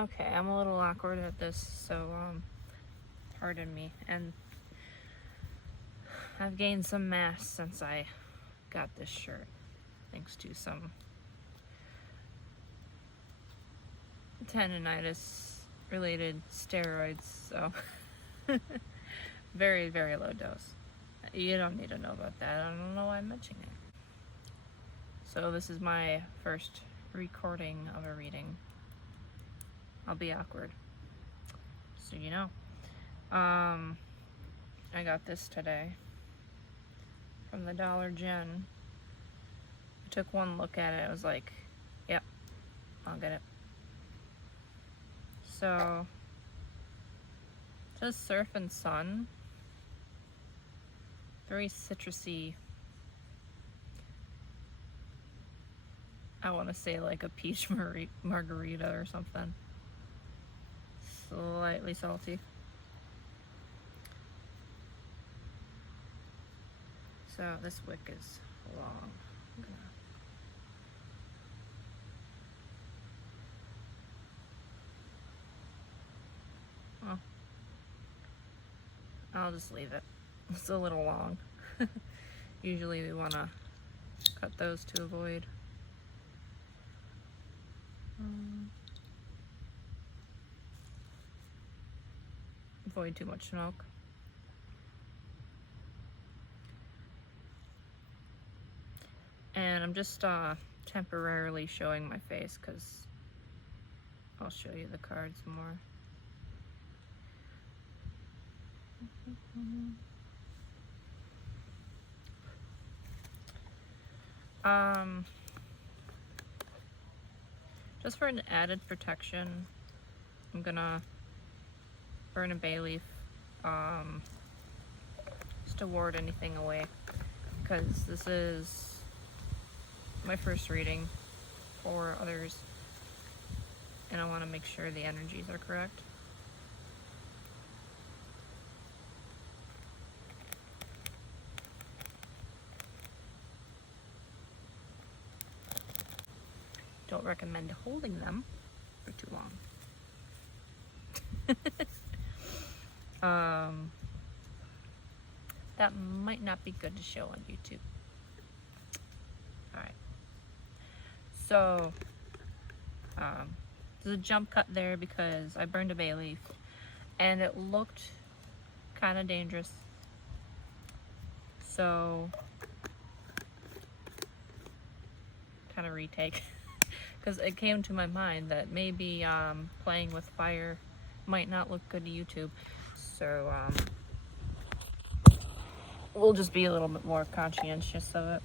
Okay, I'm a little awkward at this, so pardon me. And I've gained some mass since I got this shirt, thanks to some tendonitis related steroids, so very, very low dose. You don't need to know about that. I don't know why I'm mentioning it. So this is my first recording of a reading. I'll be awkward, so you know. I got this today from the Dollar Gen. I took one look at it. I was like, yep, I'll get it. So it says Surf and Sun. Very citrusy. I want to say like a peach margarita or something. Slightly salty. So this wick is long. I'll just leave it. It's a little long. Usually we want to cut those to avoid too much smoke. And I'm just temporarily showing my face because I'll show you the cards more. Just for an added protection, I'm gonna burn a bay leaf just to ward anything away, because this is my first reading for others and I want to make sure the energies are correct. Don't recommend holding them for too long. That might not be good to show on YouTube. Alright. So, there's a jump cut there because I burned a bay leaf and it looked kind of dangerous. So, kind of retake. Because it came to my mind that maybe playing with fire might not look good to YouTube. So we'll just be a little bit more conscientious of it.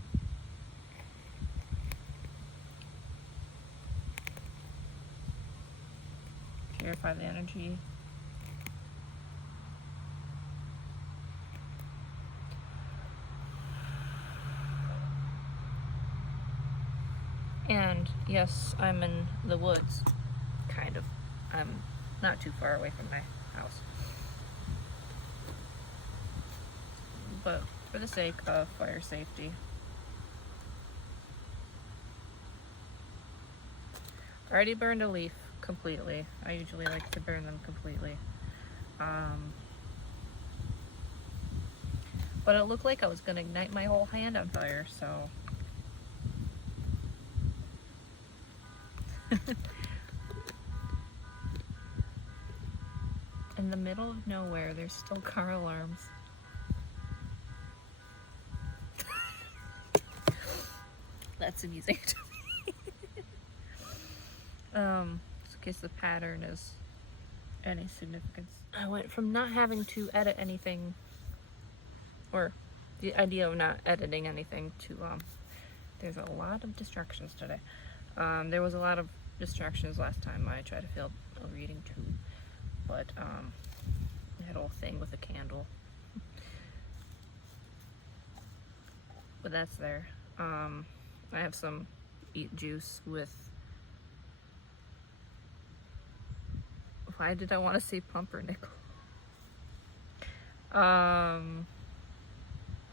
Purify the energy. And yes, I'm in the woods, kind of. I'm not too far away from my house. But for the sake of fire safety, I already burned a leaf completely. I usually like to burn them completely. But it looked like I was going to ignite my whole hand on fire, so... In the middle of nowhere, there's still car alarms. That's amusing to me. In case the pattern is any significance. I went from not having to edit anything, or the idea of not editing anything, to there's a lot of distractions today. There was a lot of distractions last time I tried to film a reading too, but I had a whole thing with a candle. But that's there. I have some beet juice with, why did I want to say pumpernickel?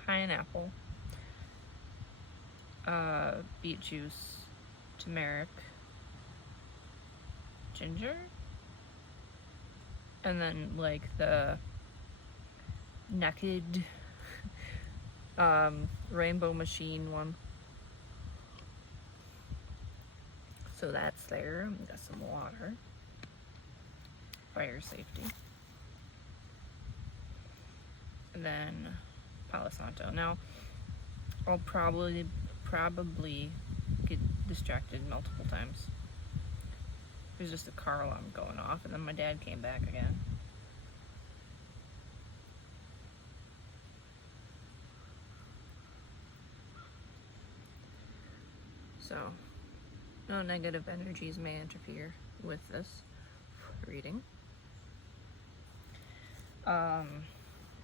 Pineapple, beet juice, turmeric, ginger, and then like the naked rainbow machine one. So that's there. Got some water. Fire safety. And then Palo Santo. Now, I'll probably get distracted multiple times. There's just a car alarm going off, and then my dad came back again. So, no negative energies may interfere with this reading. I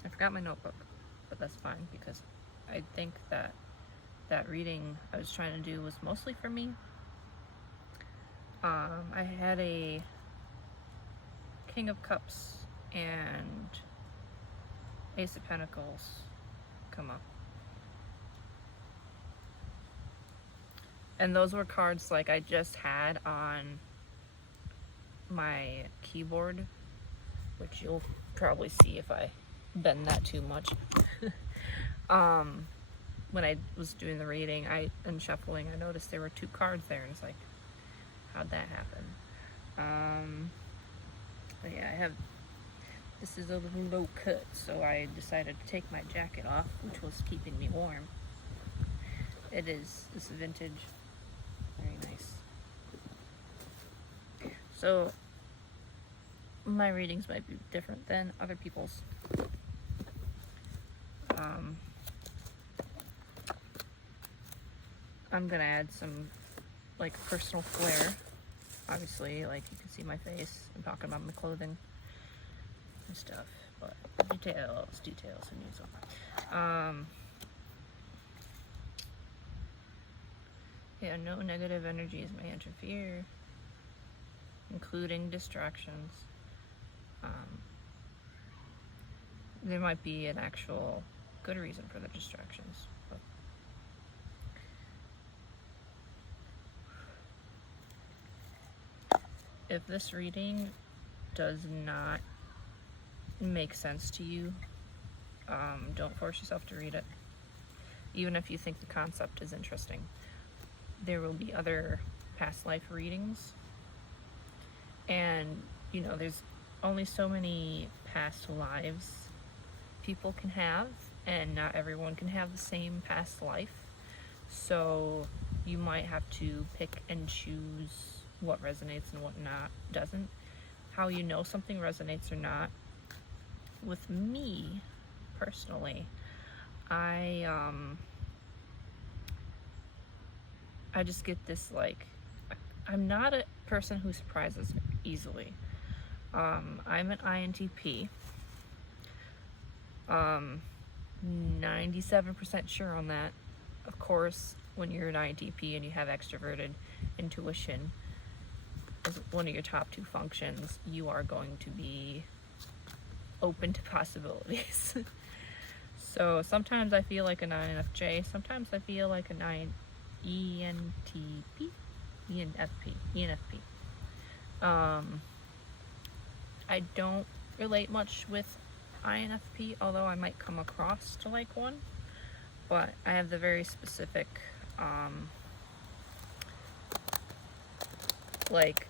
forgot my notebook, but that's fine because I think that reading I was trying to do was mostly for me. I had a King of Cups and Ace of Pentacles come up. And those were cards like I just had on my keyboard, which you'll probably see if I bend that too much. When I was doing the reading and shuffling, I noticed there were 2 cards there, and it's like, how'd that happen? But yeah, this is a little low cut, so I decided to take my jacket off, which was keeping me warm. It is this vintage, very nice. So my readings might be different than other people's. I'm gonna add some like personal flair. Obviously, like you can see my face. I'm talking about my clothing and stuff, but details and needs on. Yeah, no negative energies may interfere, including distractions. There might be an actual good reason for the distractions, but if this reading does not make sense to you, don't force yourself to read it, even if you think the concept is interesting. There will be other past life readings, and you know, there's only so many past lives people can have, and not everyone can have the same past life, so you might have to pick and choose what resonates and what doesn't. How you know something resonates or not. With me personally, I just get this, like, I'm not a person who surprises easily. I'm an INTP. 97% sure on that. Of course, when you're an INTP and you have extroverted intuition as one of your top 2 functions, you are going to be open to possibilities. So sometimes I feel like an INFJ, sometimes I feel like an ENFP. I don't relate much with INFP, although I might come across to like one, but I have the very specific like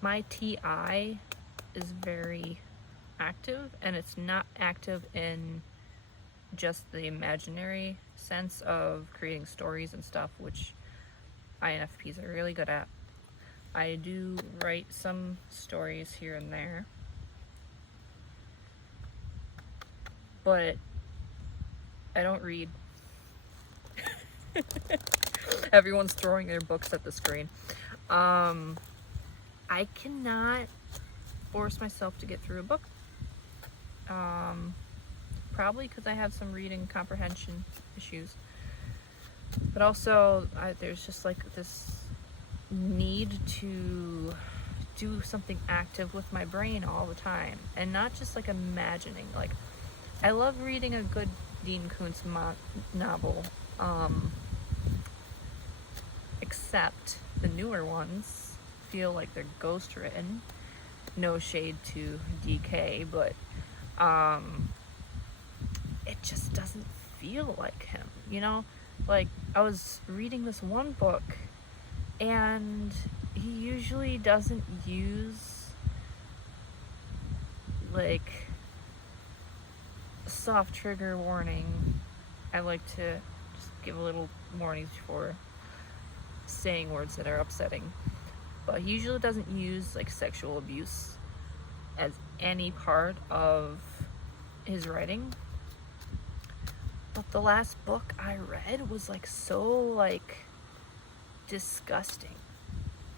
my TI is very active, and it's not active in just the imaginary sense of creating stories and stuff, which INFPs are really good at. I do write some stories here and there, but I don't read. Everyone's throwing their books at the screen. I cannot force myself to get through a book. Probably because I have some reading comprehension issues, but also there's just like this need to do something active with my brain all the time, and not just like imagining. Like, I love reading a good Dean Koontz novel, except the newer ones feel like they're ghost written. No shade to DK, but it just doesn't feel like him, you know? Like, I was reading this one book, and he usually doesn't use, like, soft trigger warning. I like to just give a little warnings before saying words that are upsetting. But he usually doesn't use, like, sexual abuse as any part of his writing. But the last book I read was, like, so, like, disgusting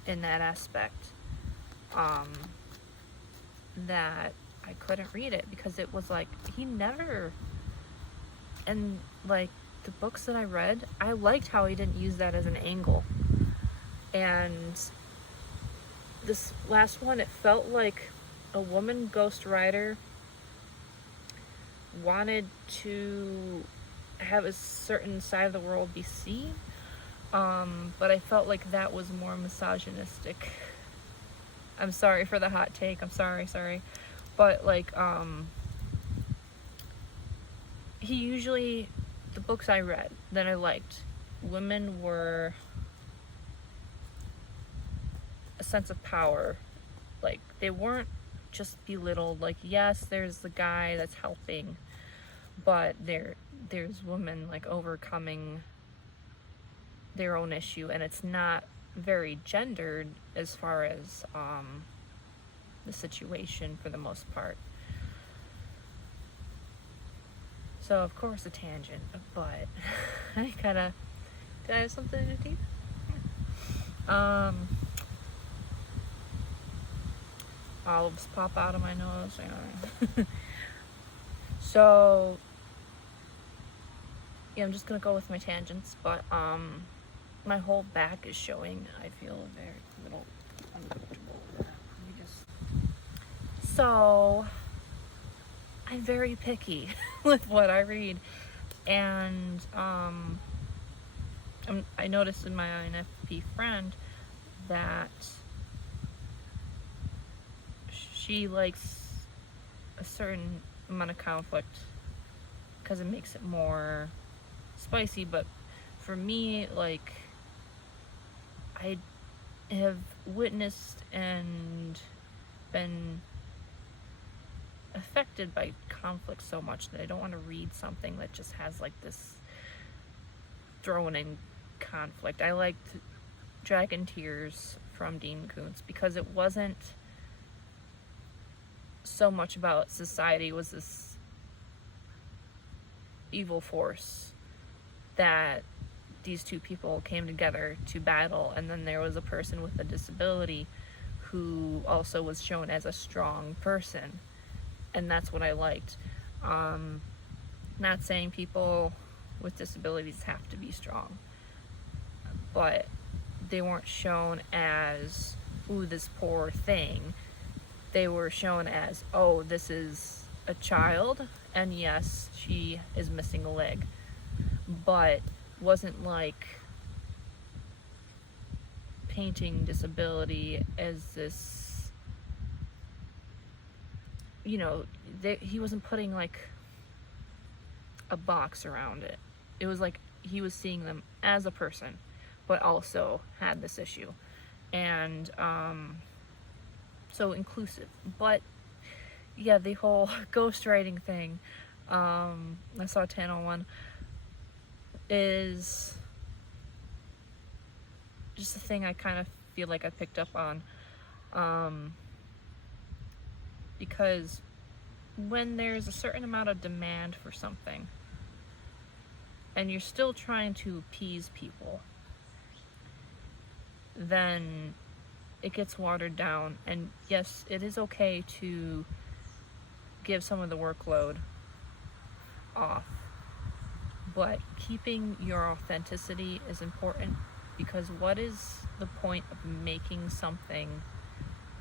in that aspect, that I couldn't read it, because it was like, he never, and like, the books that I read, I liked how he didn't use that as an angle. And this last one, it felt like a woman ghostwriter wanted to have a certain side of the world be seen, but I felt like that was more misogynistic. I'm sorry for the hot take. I'm sorry. But, like, he usually, the books I read that I liked, women were a sense of power. Like, they weren't just belittled. Like, yes, there's the guy that's helping, but there's women, like, overcoming their own issue, and it's not very gendered as far as the situation for the most part. So, of course, a tangent, but I kinda, did I have something in your teeth? Olives pop out of my nose. So, yeah, I'm just gonna go with my tangents, but my whole back is showing. I feel very little uncomfortable with that. So, I'm very picky with what I read, and I noticed in my INFP friend that she likes a certain amount of conflict because it makes it more spicy. But for me, like, I have witnessed and been affected by conflict so much that I don't want to read something that just has, like, this thrown in conflict. I liked Dragon Tears from Dean Koontz because it wasn't so much about society. It was this evil force that these two people came together to battle, and then there was a person with a disability who also was shown as a strong person, and that's what I liked. Not saying people with disabilities have to be strong, but they weren't shown as, ooh, this poor thing. They were shown as, oh, this is a child, and yes, she is missing a leg, but wasn't like painting disability as this, you know, he wasn't putting like a box around it. It was like he was seeing them as a person, but also had this issue. And so inclusive. But yeah, the whole ghostwriting thing, I saw 1001, is just a thing I kind of feel like I picked up on, because when there's a certain amount of demand for something and you're still trying to appease people, then it gets watered down. And yes, it is okay to give some of the workload off, but keeping your authenticity is important, because what is the point of making something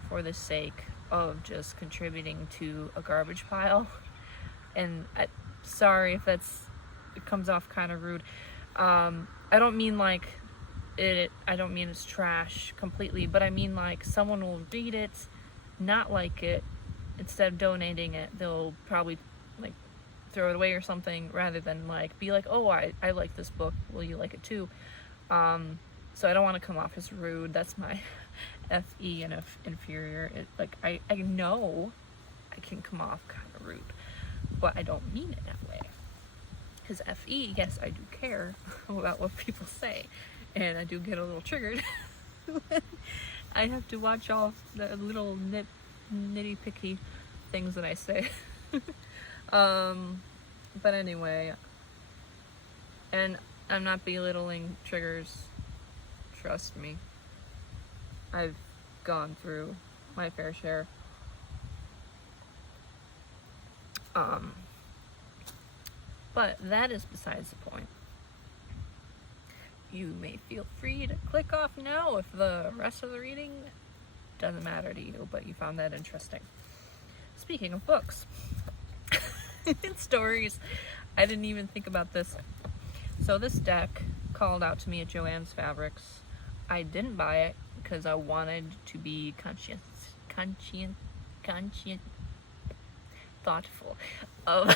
for the sake of just contributing to a garbage pile? And sorry if it comes off kind of rude. I don't mean like I don't mean it's trash completely, but I mean like someone will read it, not like it, instead of donating it, they'll probably like throw it away or something, rather than like be like, oh, I like this book, will you like it too? So I don't want to come off as rude. That's my FE and inferior. Like I know I can come off kind of rude, but I don't mean it that way. Because FE, yes, I do care about what people say, and I do get a little triggered when I have to watch all the little nitty picky things that I say. But anyway, and I'm not belittling triggers, trust me. I've gone through my fair share. But that is besides the point. You may feel free to click off now if the rest of the reading doesn't matter to you, but you found that interesting. Speaking of books and stories, I didn't even think about this. So this deck called out to me at Joann's Fabrics. I didn't buy it because I wanted to be thoughtful of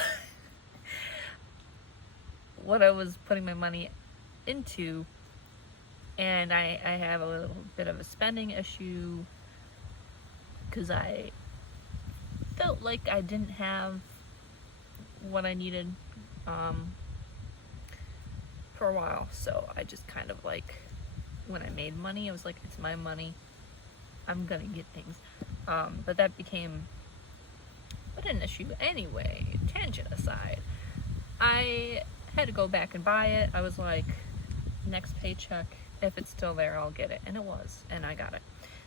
what I was putting my money into, and I have a little bit of a spending issue because I felt like I didn't have what I needed for a while. So I just kind of like, when I made money, I was like, it's my money, I'm gonna get things. But that became an issue anyway. Tangent aside, I had to go back and buy it. I was like, next paycheck, if it's still there, I'll get it. And it was, and I got it.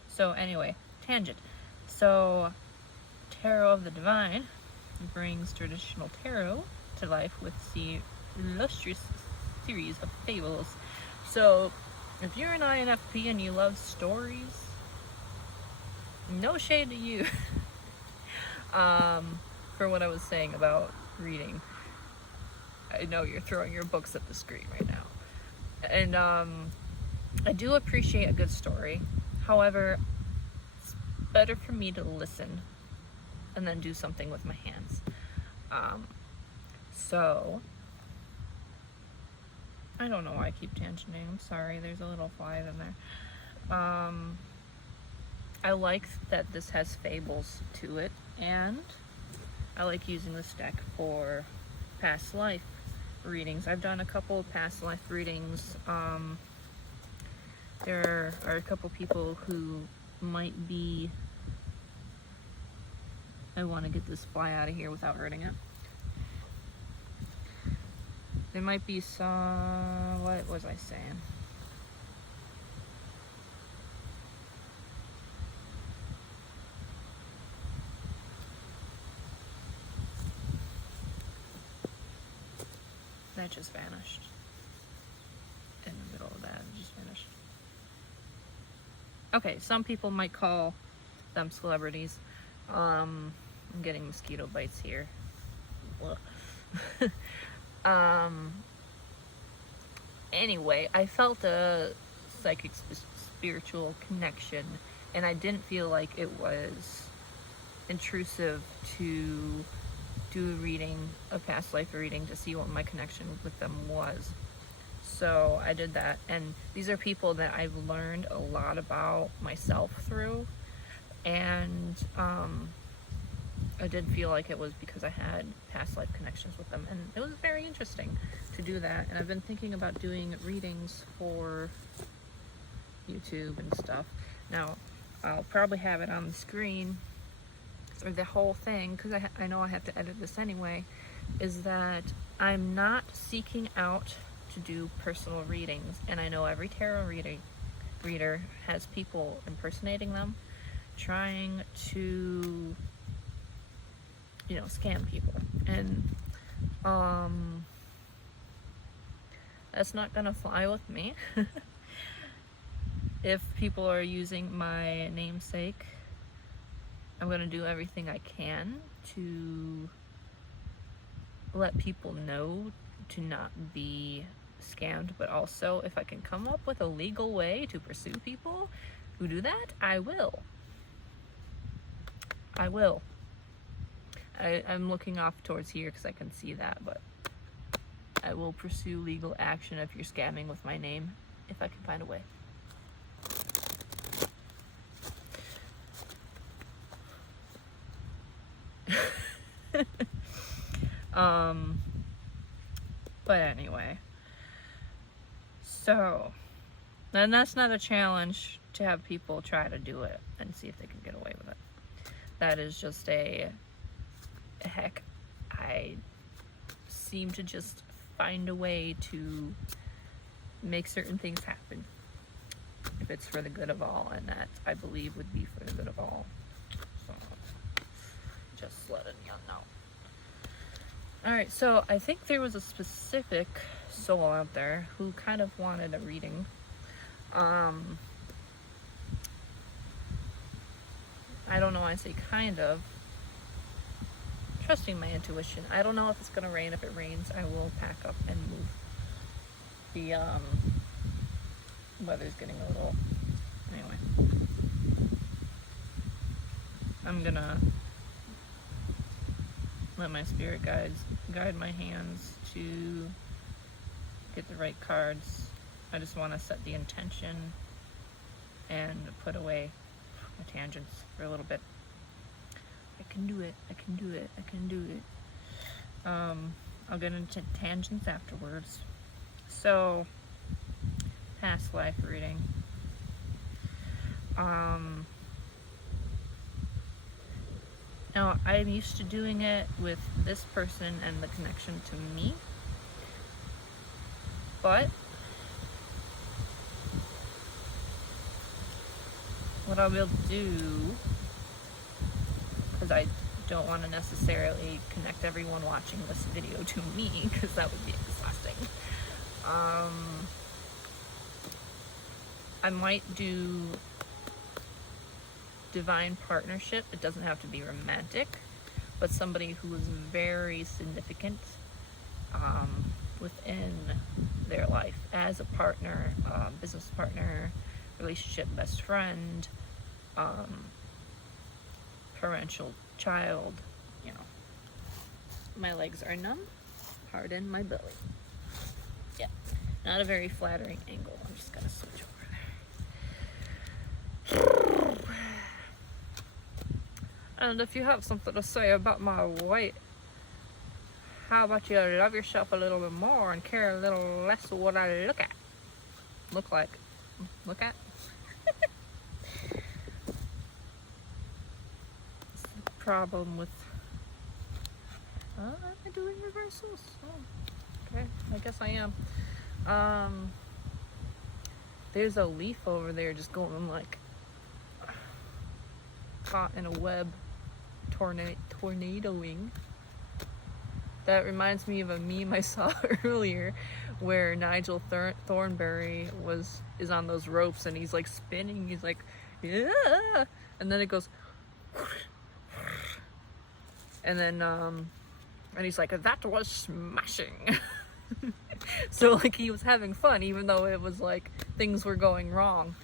So anyway, tangent. So Tarot of the Divine brings traditional tarot to life with the illustrious series of fables. So if you're an INFP and you love stories, no shade to you for what I was saying about reading. I know you're throwing your books at the screen right now. And I do appreciate a good story. However, it's better for me to listen and then do something with my hands. So I don't know why I keep tangenting. I'm sorry, there's a little fly in there. I like that this has fables to it, and I like using this deck for past life readings. I've done a couple of past life readings. There are a couple people who might be... I want to get this fly out of here without hurting it. There might be some... What was I saying? That just vanished. In the middle of that, it just vanished. Okay, some people might call them celebrities. I'm getting mosquito bites here. Anyway, I felt a psychic spiritual connection, and I didn't feel like it was intrusive to do a past life reading to see what my connection with them was. So I did that, and these are people that I've learned a lot about myself through, and I did feel like it was because I had past life connections with them, and it was very interesting to do that. And I've been thinking about doing readings for YouTube and stuff. Now, I'll probably have it on the screen, or the whole thing, because I know I have to edit this anyway, is that I'm not seeking out to do personal readings, and I know every tarot reader has people impersonating them, trying to, scam people, and that's not gonna fly with me. If people are using my namesake, I'm gonna do everything I can to let people know to not be scammed, but also if I can come up with a legal way to pursue people who do that, I will. I'm looking off towards here because I can see that, but I will pursue legal action if you're scamming with my name, if I can find a way. But anyway, so then that's not a challenge to have people try to do it and see if they can get away with it. That is just heck, I seem to just find a way to make certain things happen if it's for the good of all, and that I believe would be for the good of all. So just letting you know. Alright, so I think there was a specific soul out there who kind of wanted a reading. I don't know why I say kind of. Trusting my intuition. I don't know if it's gonna rain. If it rains, I will pack up and move. The weather's getting a little... Anyway. I'm gonna let my spirit guides guide my hands to get the right cards. I just want to set the intention and put away my tangents for a little bit. I can do it. I can do it. I can do it. I'll get into tangents afterwards. So, past life reading. Now, I'm used to doing it with this person and the connection to me, but what I will do, because I don't want to necessarily connect everyone watching this video to me, because that would be exhausting. I might do divine partnership. It doesn't have to be romantic, but somebody who is very significant within their life as a partner, business partner, relationship, best friend, parental child. You know, my legs are numb. Pardon my belly. Yeah, not a very flattering angle. I'm just gonna switch over there. And if you have something to say about my weight, how about you love yourself a little bit more and care a little less of what I look at? Look like. Look at? It's the problem with... am I doing reversals? Oh, okay, I guess I am. There's a leaf over there just going like... caught in a web. Tornadoing. That reminds me of a meme I saw earlier where Nigel Thornberry is on those ropes and he's like spinning. He's like, yeah, and then it goes, and then and he's like, that was smashing. So like he was having fun even though it was like things were going wrong.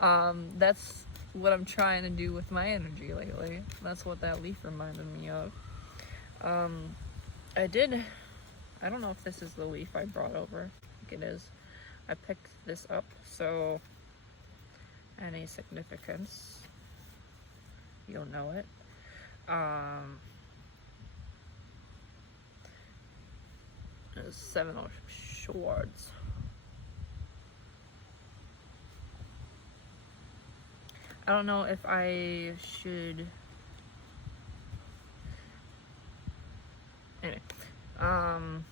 That's what I'm trying to do with my energy lately. That's what that leaf reminded me of. I don't know if this is the leaf I brought over. I think it is. I picked this up, so any significance, you'll know it. There's 7 of Swords. I don't know if I should... Anyway, I'm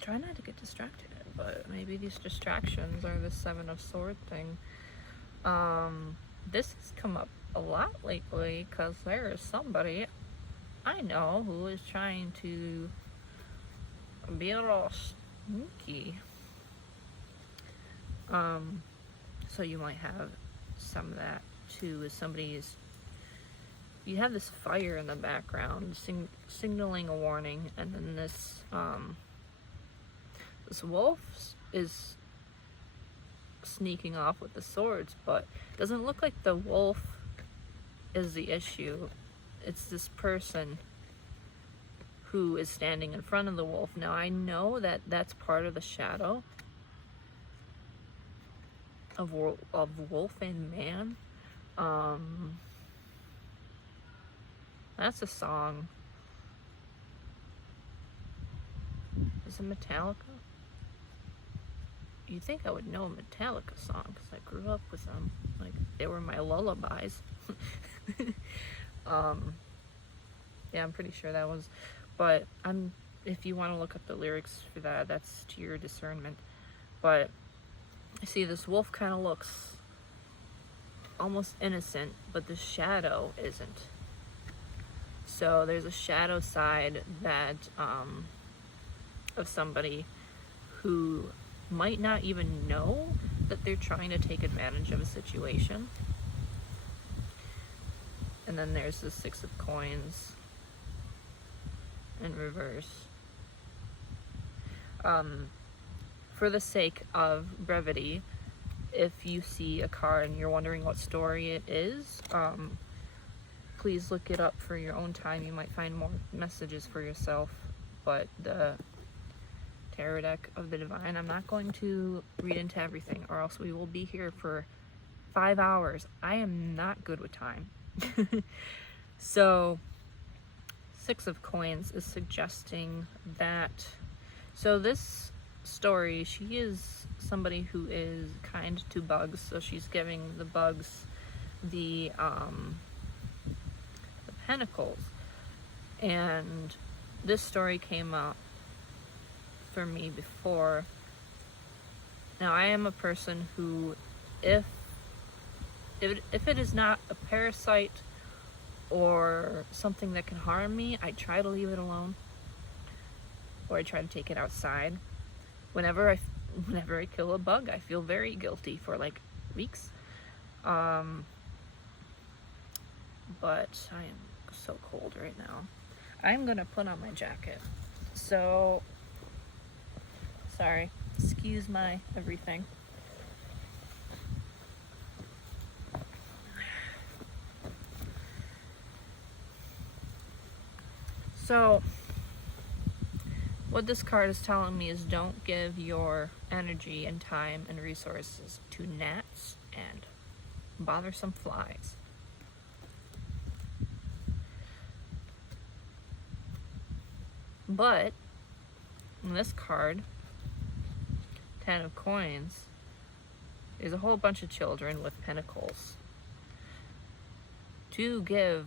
trying not to get distracted, but maybe these distractions are the 7 of Swords thing. This has come up a lot lately because there is somebody I know who is trying to be a little sneaky. So you might have some of that too, as somebody is... You have this fire in the background signaling a warning, and then this This wolf is sneaking off with the swords, but it doesn't look like the wolf is the issue. It's this person who is standing in front of the wolf. Now I know that that's part of the shadow of wolf and man. That's a song. Is it Metallica? You'd think I would know a Metallica song because I grew up with them. Like, they were my lullabies. Yeah, I'm pretty sure that was. But if you want to look up the lyrics for that, that's to your discernment. But I see this wolf kind of looks almost innocent, but the shadow isn't. So there's a shadow side that of somebody who might not even know that they're trying to take advantage of a situation. And then there's the 6 of coins in reverse. For the sake of brevity, if you see a card and you're wondering what story it is, please look it up for your own time. You might find more messages for yourself. But the tarot deck of the divine, I'm not going to read into everything, or else we will be here for 5 hours. I am not good with time. So 6 of coins is suggesting that, so this story, she is somebody who is kind to bugs, so she's giving the bugs the pentacles. And this story came up for me before. Now I am a person who, if it is not a parasite or something that can harm me, I try to leave it alone, or I try to take it outside. Whenever I kill a bug, I feel very guilty for like weeks. But I am so cold right now. I'm gonna put on my jacket. So, sorry, excuse my everything. So, what this card is telling me is don't give your energy and time and resources to gnats and bothersome flies. But in this card, 10 of coins, there's a whole bunch of children with pentacles to give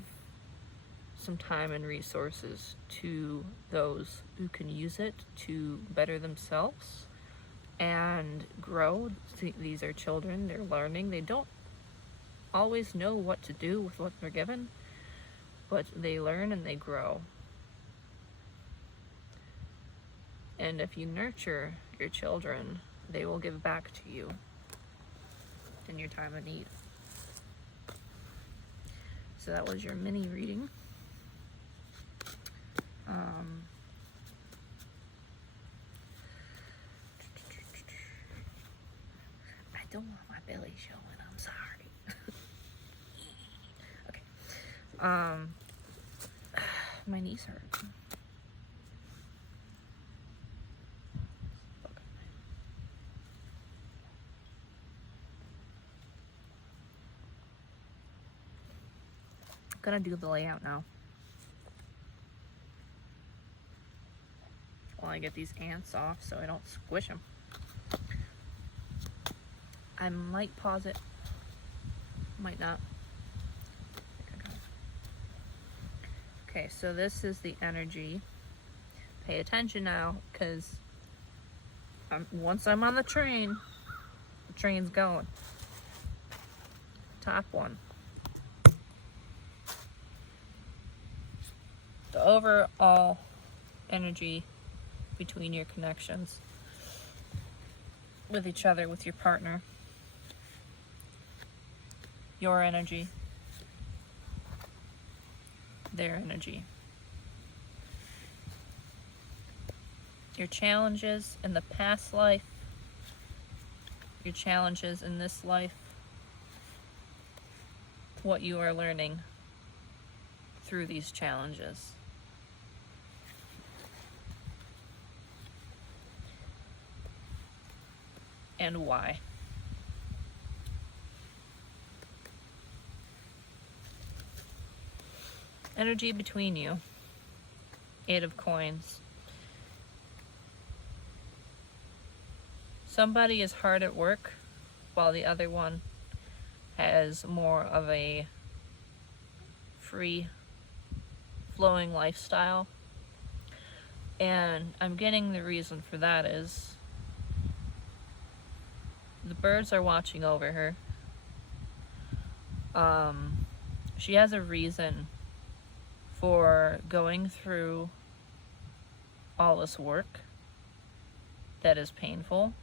some time and resources to those who can use it to better themselves and grow. These are children, they're learning. They don't always know what to do with what they're given, but they learn and they grow. And if you nurture your children, they will give back to you in your time of need. So that was your mini reading. I don't want my belly showing, I'm sorry. Okay. My knees hurt. I'm gonna do the layout now. While I get these ants off so I don't squish them. I might pause it, might not. Okay, so this is the energy. Pay attention now, because once I'm on the train's going. Top one. The overall energy between your connections with each other, with your partner, your energy, their energy. your challenges in the past life, your challenges in this life, what you are learning through these challenges. And why. Energy between you. 8 of Coins. Somebody is hard at work while the other one has more of a free flowing lifestyle. And I'm getting the reason for that is the birds are watching over her. She has a reason for going through all this work that is painful,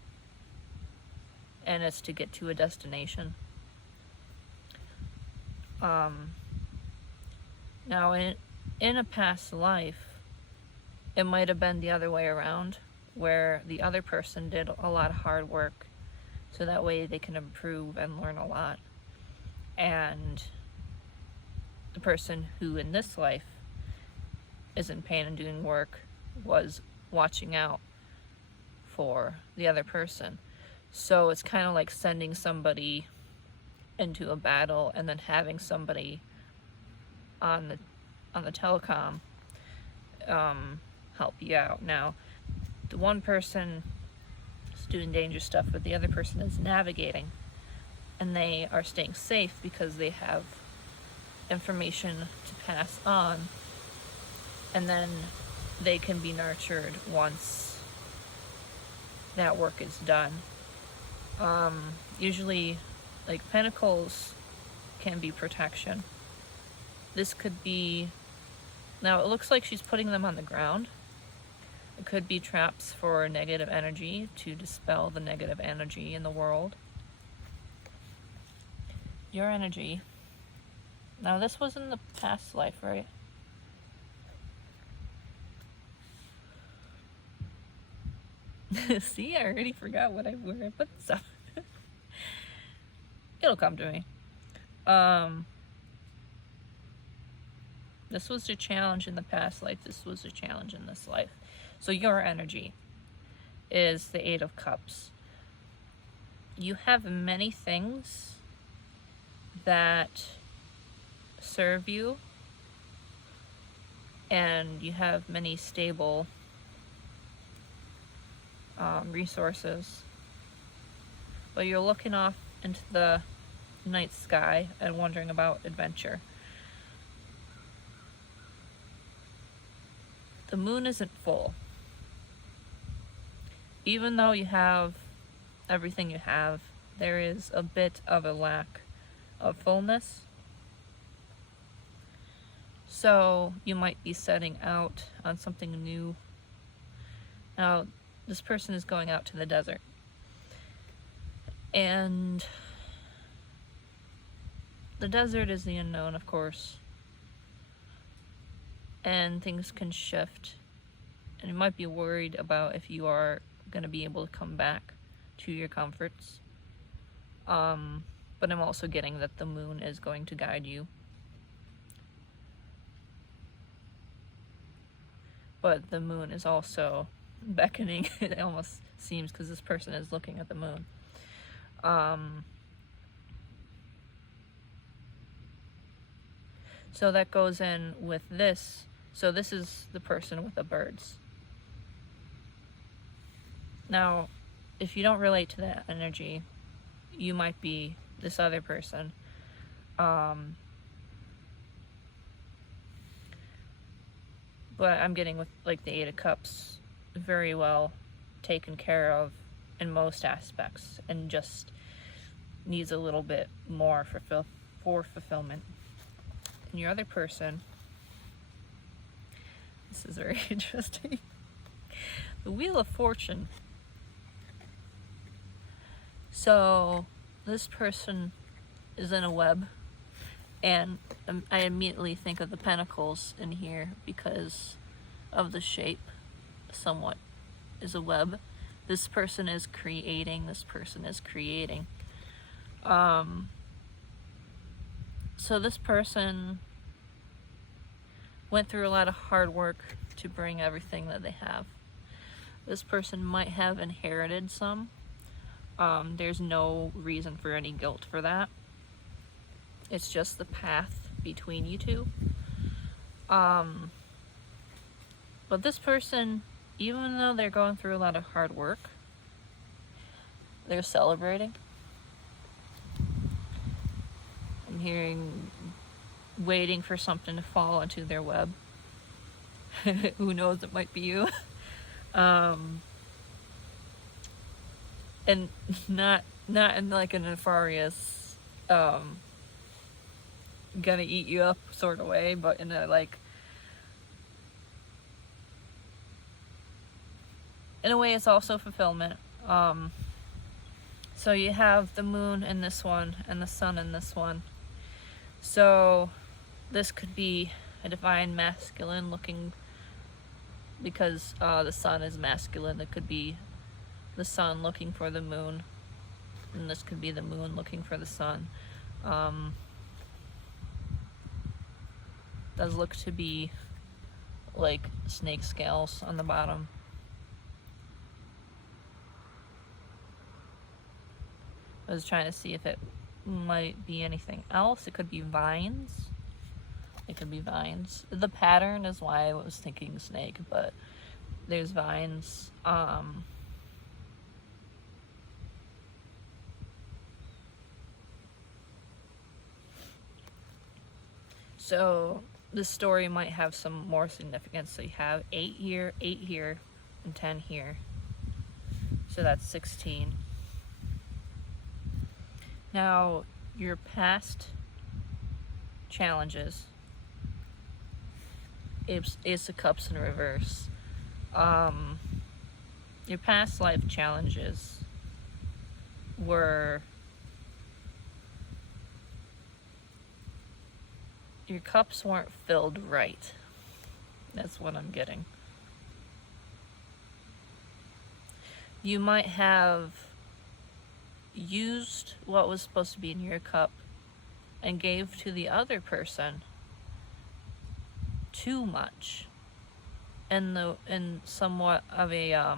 and it's to get to a destination. Now in a past life, it might have been the other way around, where the other person did a lot of hard work so that way they can improve and learn a lot, and the person who in this life is in pain and doing work was watching out for the other person. So it's kind of like sending somebody into a battle and then having somebody on the telecom help you out. Now, the one person is doing dangerous stuff, but the other person is navigating, and they are staying safe because they have information to pass on, and then they can be nurtured once that work is done. Usually, like, pentacles can be protection. This could be, now it looks like she's putting them on the ground. It could be traps for negative energy, to dispel the negative energy in the world. Your energy. Now this was in the past life, right? See, I already forgot where I put stuff. It'll come to me. This was a challenge in the past life. This was a challenge in this life. So your energy is the 8 of Cups. You have many things that serve you, and you have many stable resources, but you're looking off into the night sky and wondering about adventure. The moon isn't full. Even though you have everything you have, there is a bit of a lack of fullness. So you might be setting out on something new. Now, this person is going out to the desert, and the desert is the unknown, of course, and things can shift, and you might be worried about if you are going to be able to come back to your comforts. But I'm also getting that the moon is going to guide you. But the moon is also beckoning, it almost seems, because this person is looking at the moon. So that goes in with this. So this is the person with the birds. Now, if you don't relate to that energy, you might be this other person. But I'm getting with, like, the 8 of Cups, very well taken care of in most aspects, and just needs a little bit more for fulfillment. And your other person, this is very interesting. The Wheel of Fortune. So this person is in a web, and I immediately think of the pentacles in here because of the shape, somewhat is a web. This person is creating. This person is creating. So this person went through a lot of hard work to bring everything that they have. This person might have inherited some. There's no reason for any guilt for that. It's just the path between you two. But this person, even though they're going through a lot of hard work, they're celebrating. I'm hearing waiting for something to fall into their web. Who knows, it might be you. And not in like a nefarious gonna eat you up sort of way, but in a like, in a way it's also fulfillment. So you have the moon in this one and the sun in this one. So this could be a divine masculine looking, because the sun is masculine. It could be the sun looking for the moon, and this could be the moon looking for the sun. Does look to be like snake scales on the bottom. I was trying to see if it might be anything else. It could be vines. It could be vines. The pattern is why I was thinking snake, but there's vines. So this story might have some more significance. So you have 8 here, 8 here, and 10 here. So that's 16. Now, your past challenges, Ace of Cups in reverse. Your past life challenges were, your cups weren't filled right. That's what I'm getting. You might have used what was supposed to be in your cup and gave to the other person too much, and somewhat of a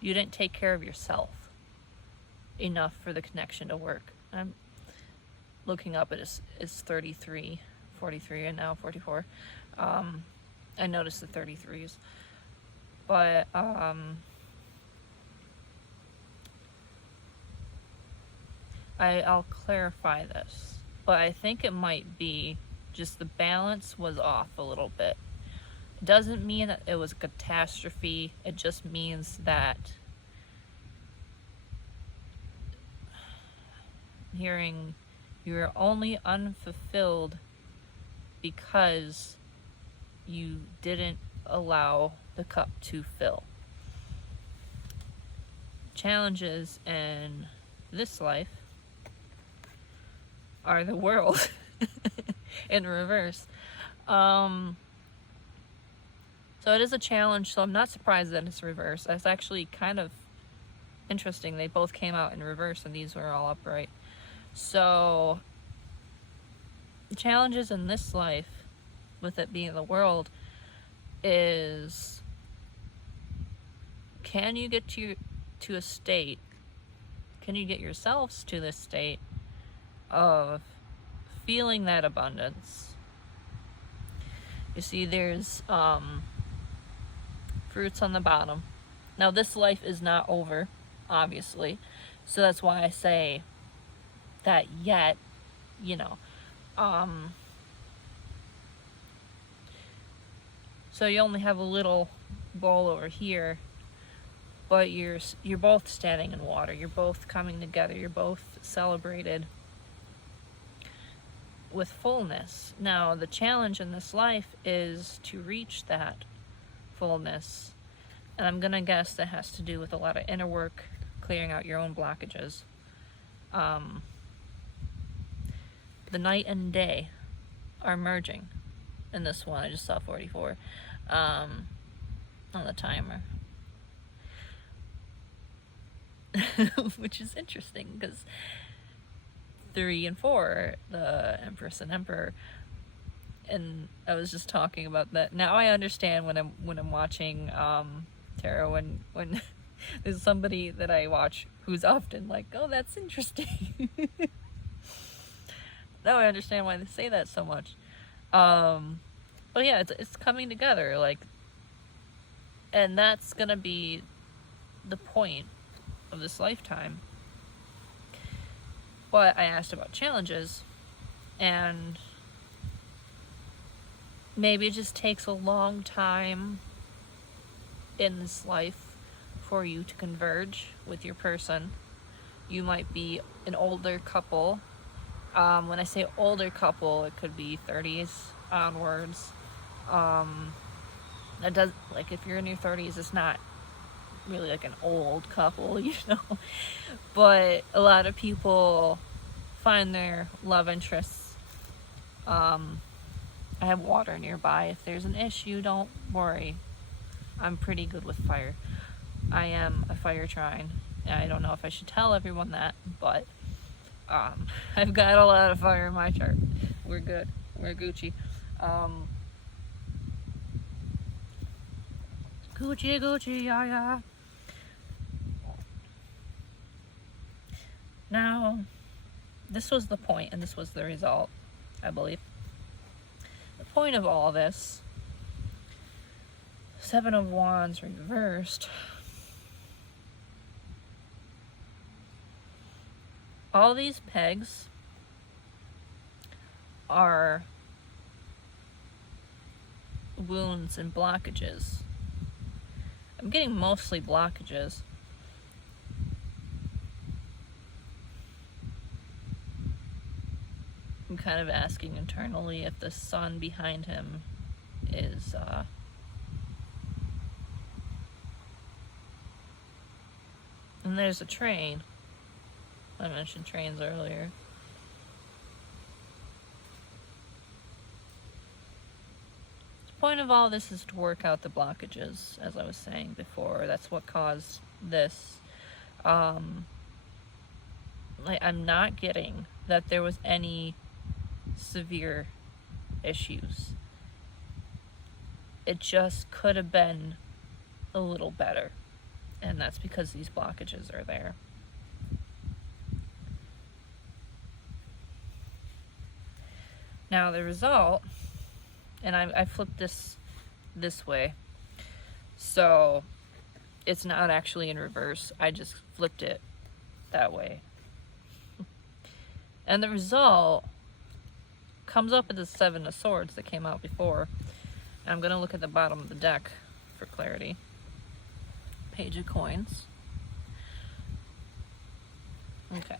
you didn't take care of yourself enough for the connection to work. I'm looking up, it's 33, 43, and now 44. I noticed the 33s, but I'll clarify this, but I think it might be just the balance was off a little bit. It doesn't mean that it was a catastrophe. It just means that hearing you're only unfulfilled because you didn't allow the cup to fill. Challenges in this life are the world in reverse. So it is a challenge, so I'm not surprised that it's reverse. That's actually kind of interesting. They both came out in reverse and these were all upright. So the challenges in this life, with it being the world, is can you get to a state, can you get yourselves to this state of feeling that abundance? You see, there's fruits on the bottom. Now this life is not over, obviously, so that's why I say that yet, you know. So you only have a little bowl over here, but you're both standing in water. You're both coming together. You're both celebrated with fullness. Now, the challenge in this life is to reach that fullness, and I'm gonna guess that has to do with a lot of inner work, clearing out your own blockages. The night and day are merging in this one. I just saw 44 on the timer. which is interesting because 3 and 4, the Empress and Emperor, and I was just talking about that. Now I understand when I'm watching tarot, when there's somebody that I watch who's often like, oh, that's interesting. Now I understand why they say that so much. But yeah, it's coming together, like, and that's gonna be the point of this lifetime. But I asked about challenges, and maybe it just takes a long time in this life for you to converge with your person. You might be an older couple. When I say older couple, it could be 30s onwards. That does, like, if you're in your 30s, it's not really like an old couple, you know. But a lot of people find their love interests. I have water nearby. If there's an issue, don't worry. I'm pretty good with fire. I am a fire trine. I don't know if I should tell everyone that, but I've got a lot of fire in my chart. We're good. We're Gucci. Gucci, Gucci, yeah, yeah. Now, this was the point, and this was the result, I believe. The point of all this, 7 of Wands reversed. All these pegs are wounds and blockages. I'm getting mostly blockages. I'm kind of asking internally if the sun behind him is and there's a train. I mentioned trains earlier. The point of all this is to work out the blockages, as I was saying before. That's what caused this. I'm not getting that there was any severe issues. It just could have been a little better, and that's because these blockages are there. Now the result, and I flipped this way, so it's not actually in reverse. I just flipped it that way. And the result comes up with the 7 of Swords that came out before. And I'm going to look at the bottom of the deck for clarity. Page of Coins. Okay.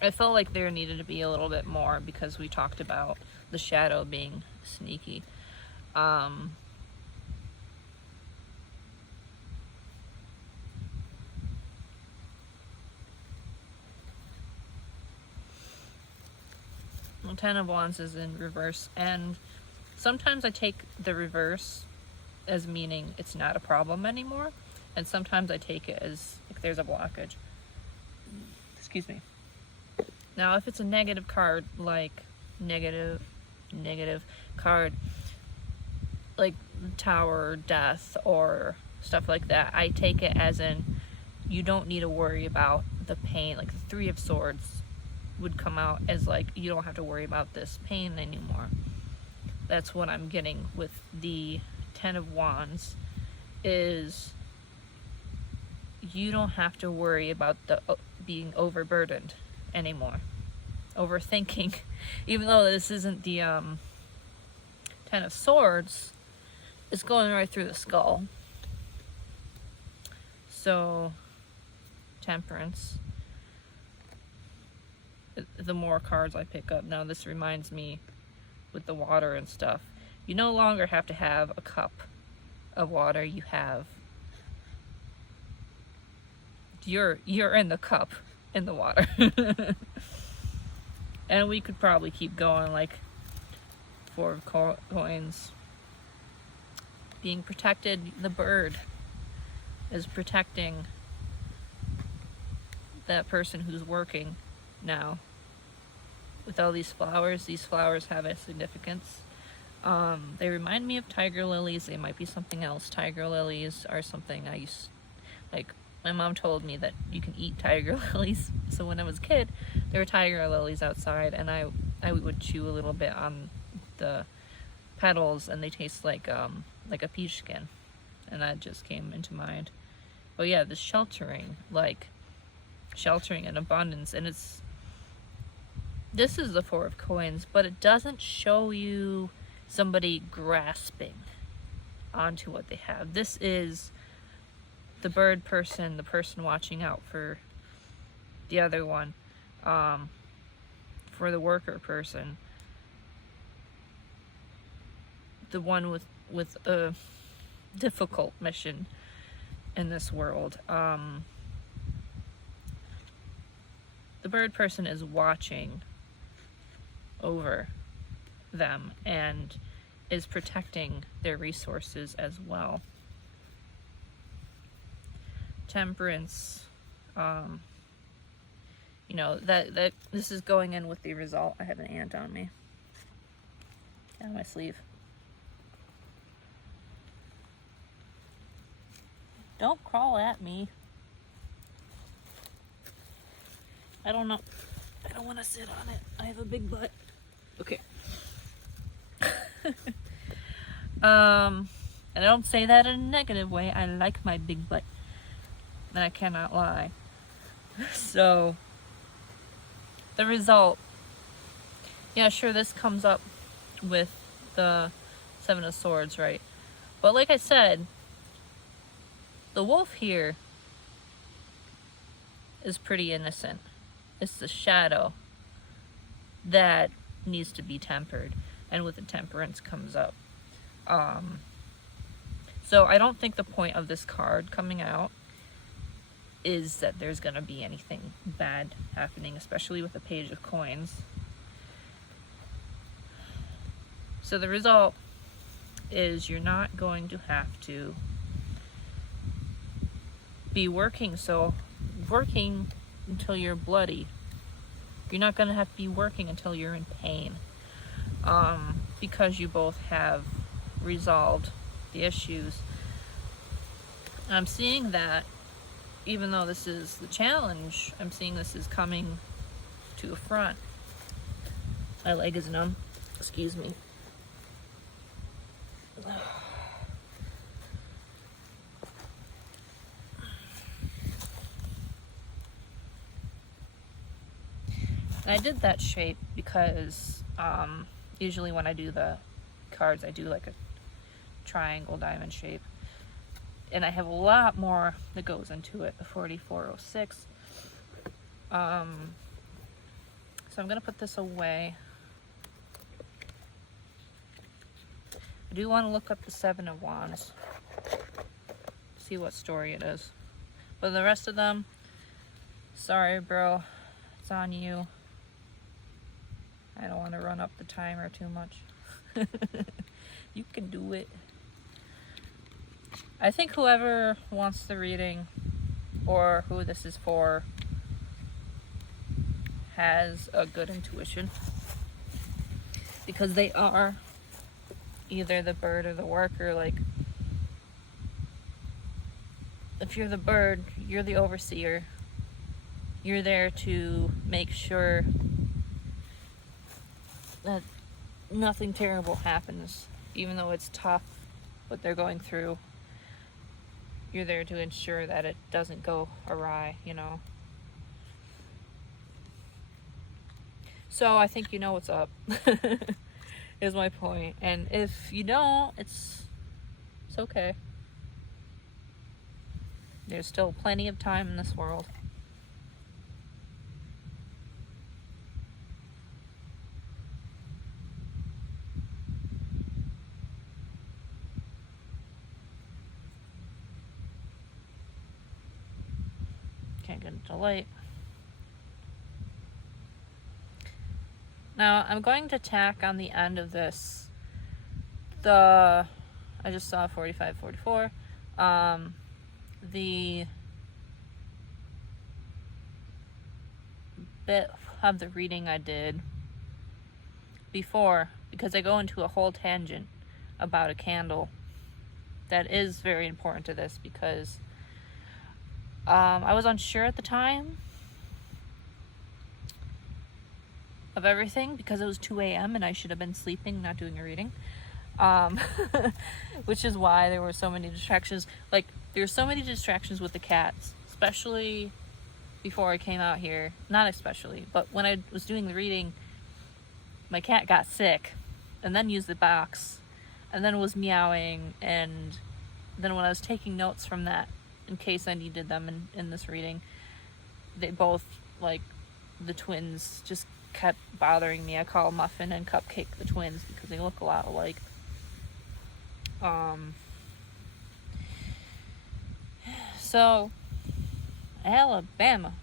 I felt like there needed to be a little bit more because we talked about the shadow being sneaky. The 10 of Wands is in reverse, and sometimes I take the reverse as meaning it's not a problem anymore, and sometimes I take it as if there's a blockage. Excuse me. Now, if it's a negative card, like negative card, like Tower, Death, or stuff like that, I take it as in you don't need to worry about the pain. Like the 3 of Swords would come out as like you don't have to worry about this pain anymore. That's what I'm getting with the 10 of Wands, is you don't have to worry about the being overburdened anymore, overthinking. Even though this isn't the 10 of Swords, it's going right through the skull. So Temperance, the more cards I pick up. Now this reminds me with the water and stuff, you no longer have to have a cup of water. You have, you're in the cup in the water. And we could probably keep going, like 4 of Coins being protected. The bird is protecting that person who's working now with all these flowers have a significance. They remind me of tiger lilies. They might be something else. Tiger lilies are something I used, like, my mom told me that you can eat tiger lilies. So when I was a kid, there were tiger lilies outside, and I would chew a little bit on the petals, and they taste like a peach skin, and that just came into mind. But yeah, the sheltering and abundance, and this is the Four of Coins, but it doesn't show you somebody grasping onto what they have. This is the bird person, the person watching out for the other one, for the worker person, the one with a difficult mission in this world. The bird person is watching over them and is protecting their resources as well. Temperance, you know, that this is going in with the result. I have an ant on me, on my sleeve. Don't crawl at me. I don't know. I don't want to sit on it. I have a big butt. Okay. And I don't say that in a negative way. I like my big butt. And I cannot lie. So, the result. Yeah, sure, this comes up with the Seven of Swords, right? But like I said, the wolf here is pretty innocent. It's the shadow that needs to be tempered, and with the temperance comes up. So I don't think the point of this card coming out is that there's gonna be anything bad happening, especially with the Page of Coins. So the result is you're not going to have to be working until you're bloody. You're not going to have to be working until you're in pain, because you both have resolved the issues. I'm seeing that even though this is the challenge, I'm seeing this is coming to a front. My leg is numb. Excuse me. And I did that shape because usually when I do the cards, I do like a triangle diamond shape. And I have a lot more that goes into it, the 4406. So I'm going to put this away. I do want to look up the Seven of Wands, see what story it is. But the rest of them, sorry bro, it's on you. I don't want to run up the timer too much. You can do it. I think whoever wants the reading, or who this is for, has a good intuition. Because they are either the bird or the worker. Like, if you're the bird, you're the overseer. You're there to make sure that nothing terrible happens, even though it's tough what they're going through. You're there to ensure that it doesn't go awry, you know. So I think you know what's up, is my point. And if you don't, it's okay. There's still plenty of time in this world. Can't get into light. Now I'm going to tack on the end of this I just saw 4544, the bit of the reading I did before, because I go into a whole tangent about a candle that is very important to this, because I was unsure at the time of everything because it was 2 a.m. and I should have been sleeping, not doing a reading. Which is why there were so many distractions. Like, there were so many distractions with the cats, especially before I came out here. Not especially, but when I was doing the reading, my cat got sick and then used the box and then was meowing, and then when I was taking notes from that in case I needed them in this reading, they both, like, the twins just kept bothering me. I call Muffin and Cupcake the twins because they look a lot alike. So Alabama.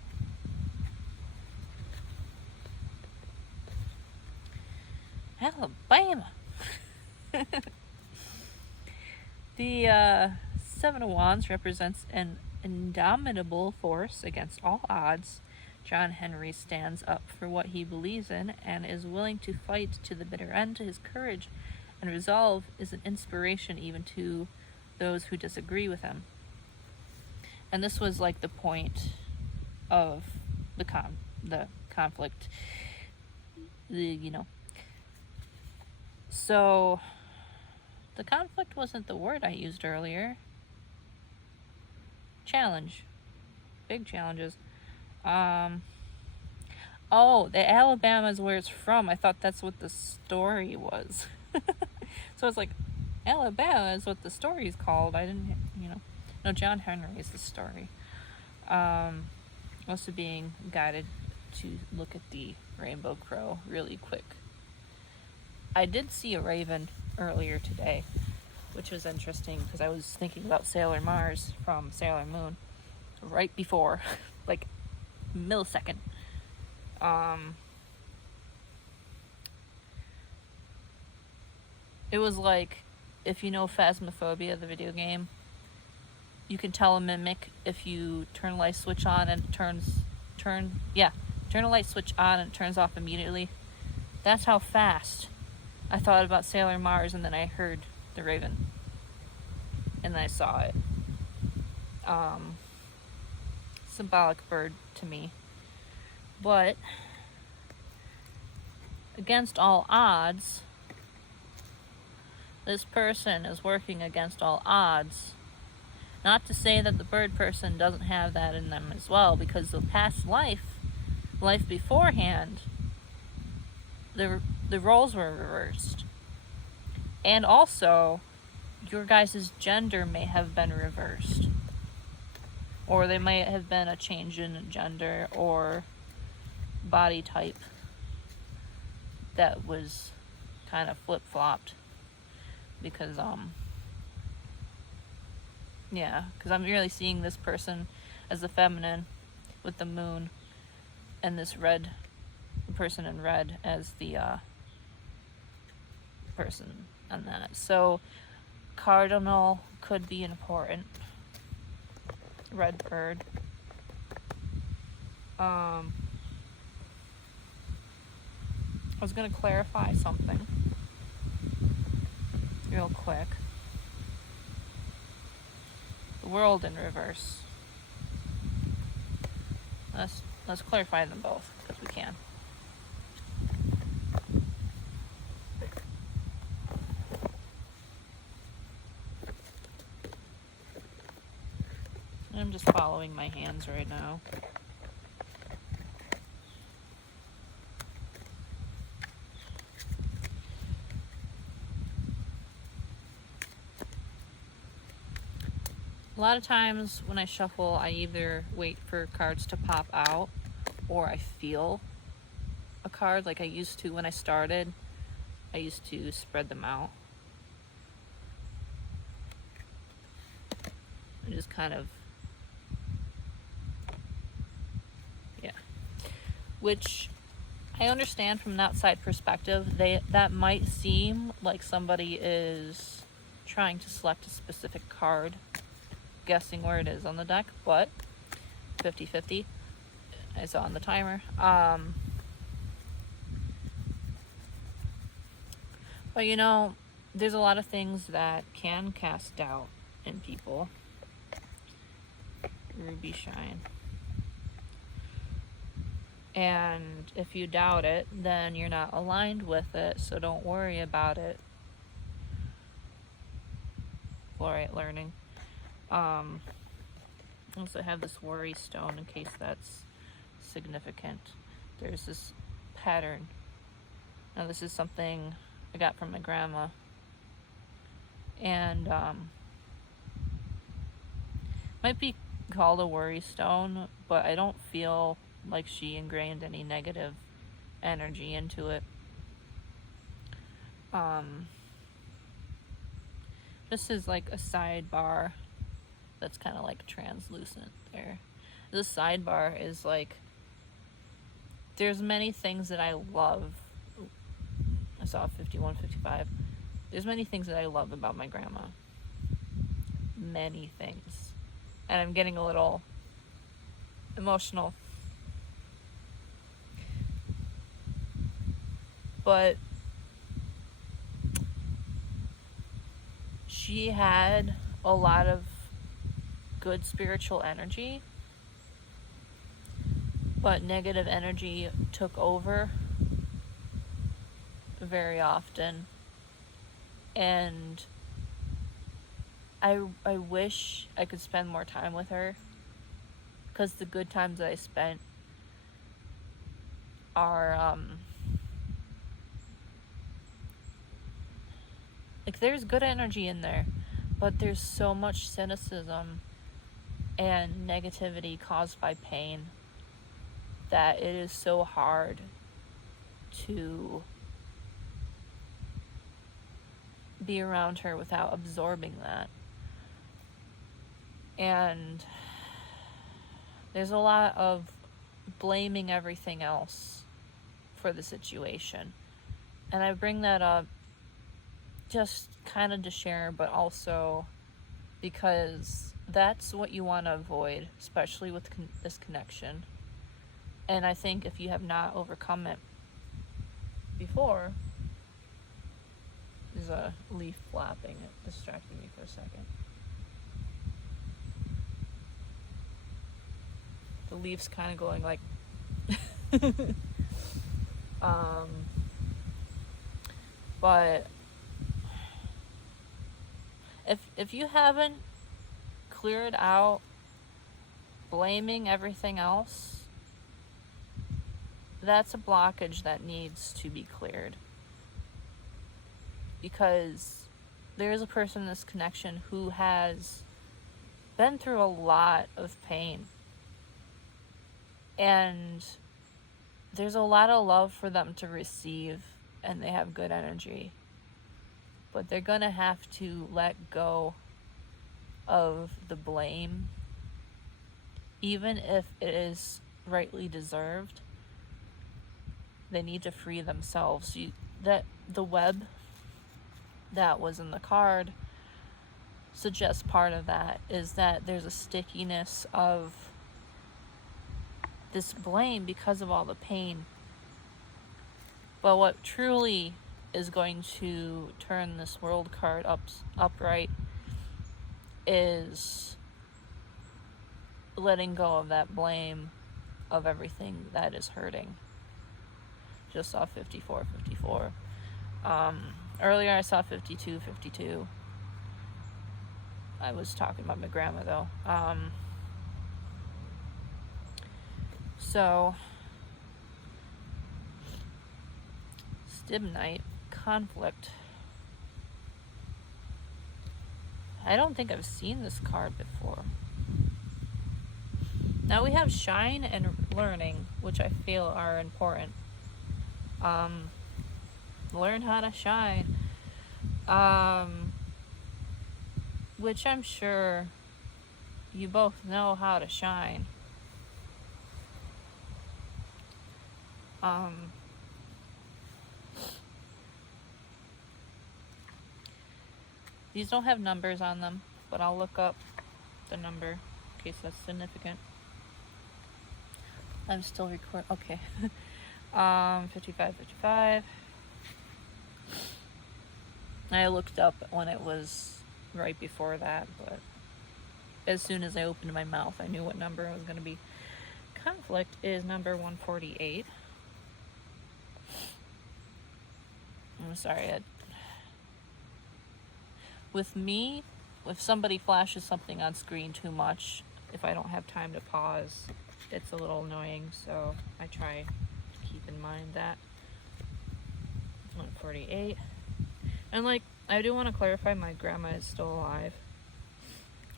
The Seven of Wands represents an indomitable force against all odds. John Henry stands up for what he believes in and is willing to fight to the bitter end. His courage and resolve is an inspiration even to those who disagree with him. And this was like the point of the conflict, So the conflict wasn't the word I used earlier. Challenge. Big challenges. Oh, the Alabama is where it's from. I thought that's what the story was. So it's like, Alabama is what the story is called. I didn't, No, John Henry is the story. Also being guided to look at the rainbow crow really quick. I did see a raven earlier today, which was interesting because I was thinking about Sailor Mars from Sailor Moon right before, like, millisecond. It was like, if you know Phasmophobia, the video game, you can tell a mimic if you turn a light switch on and turn a light switch on and it turns off immediately. That's how fast I thought about Sailor Mars, and then I heard the raven. And then I saw it. Symbolic bird to me. But against all odds, this person is working against all odds. Not to say that the bird person doesn't have that in them as well, because the past life beforehand, the roles were reversed. And also, your guys' gender may have been reversed. Or there might have been a change in gender or body type that was kind of flip-flopped. Because, because I'm really seeing this person as the feminine with the moon, and this person in red as the person on that. So cardinal could be important. Red bird. I was going to clarify something real quick. The world in reverse. Let's clarify them both, because we can. I'm just following my hands right now. A lot of times when I shuffle, I either wait for cards to pop out, or I feel a card like I used to when I started. I used to spread them out. And just kind of, which I understand from an outside perspective. That might seem like somebody is trying to select a specific card, guessing where it is on the deck, but 50-50. I saw on the timer. But you know, there's a lot of things that can cast doubt in people. Ruby shine. And if you doubt it, then you're not aligned with it, so don't worry about it. Fluorite learning. I also have this worry stone in case that's significant. There's this pattern. Now this is something I got from my grandma. And might be called a worry stone, but I don't feel like she ingrained any negative energy into it. This is like a sidebar that's kind of like translucent there. This sidebar is like, there's many things that I love. I saw 51, 55. There's many things that I love about my grandma. Many things. And I'm getting a little emotional. But she had a lot of good spiritual energy, but negative energy took over very often. And I wish I could spend more time with her, because the good times that I spent are like, there's good energy in there, but there's so much cynicism and negativity caused by pain that it is so hard to be around her without absorbing that. And there's a lot of blaming everything else for the situation. And I bring that up just kind of to share, but also because that's what you want to avoid, especially with this connection. And I think if you have not overcome it before, there's a leaf flapping. It distracted me for a second. The leaf's kind of going like but if you haven't cleared out blaming everything else, that's a blockage that needs to be cleared. Because there is a person in this connection who has been through a lot of pain. And there's a lot of love for them to receive, and they have good energy. But they're gonna have to let go of the blame, even if it is rightly deserved. They need to free themselves. That the web that was in the card suggests part of that is that there's a stickiness of this blame because of all the pain. But what truly is going to turn this world card upright is letting go of that blame of everything that is hurting. Just saw 54, 54. Earlier I saw 52, 52. I was talking about my grandma though. So, Stibnite, conflict. I don't think I've seen this card before. Now we have shine and learning, which I feel are important. Learn how to shine. Which I'm sure you both know how to shine. These don't have numbers on them, but I'll look up the number in case that's significant. I'm still recording. Okay. 55. I looked up when it was right before that, but as soon as I opened my mouth, I knew what number it was going to be. Conflict is number 148. I'm sorry. With me, if somebody flashes something on screen too much, if I don't have time to pause, it's a little annoying, so I try to keep in mind that. 148. And like, I do want to clarify, my grandma is still alive.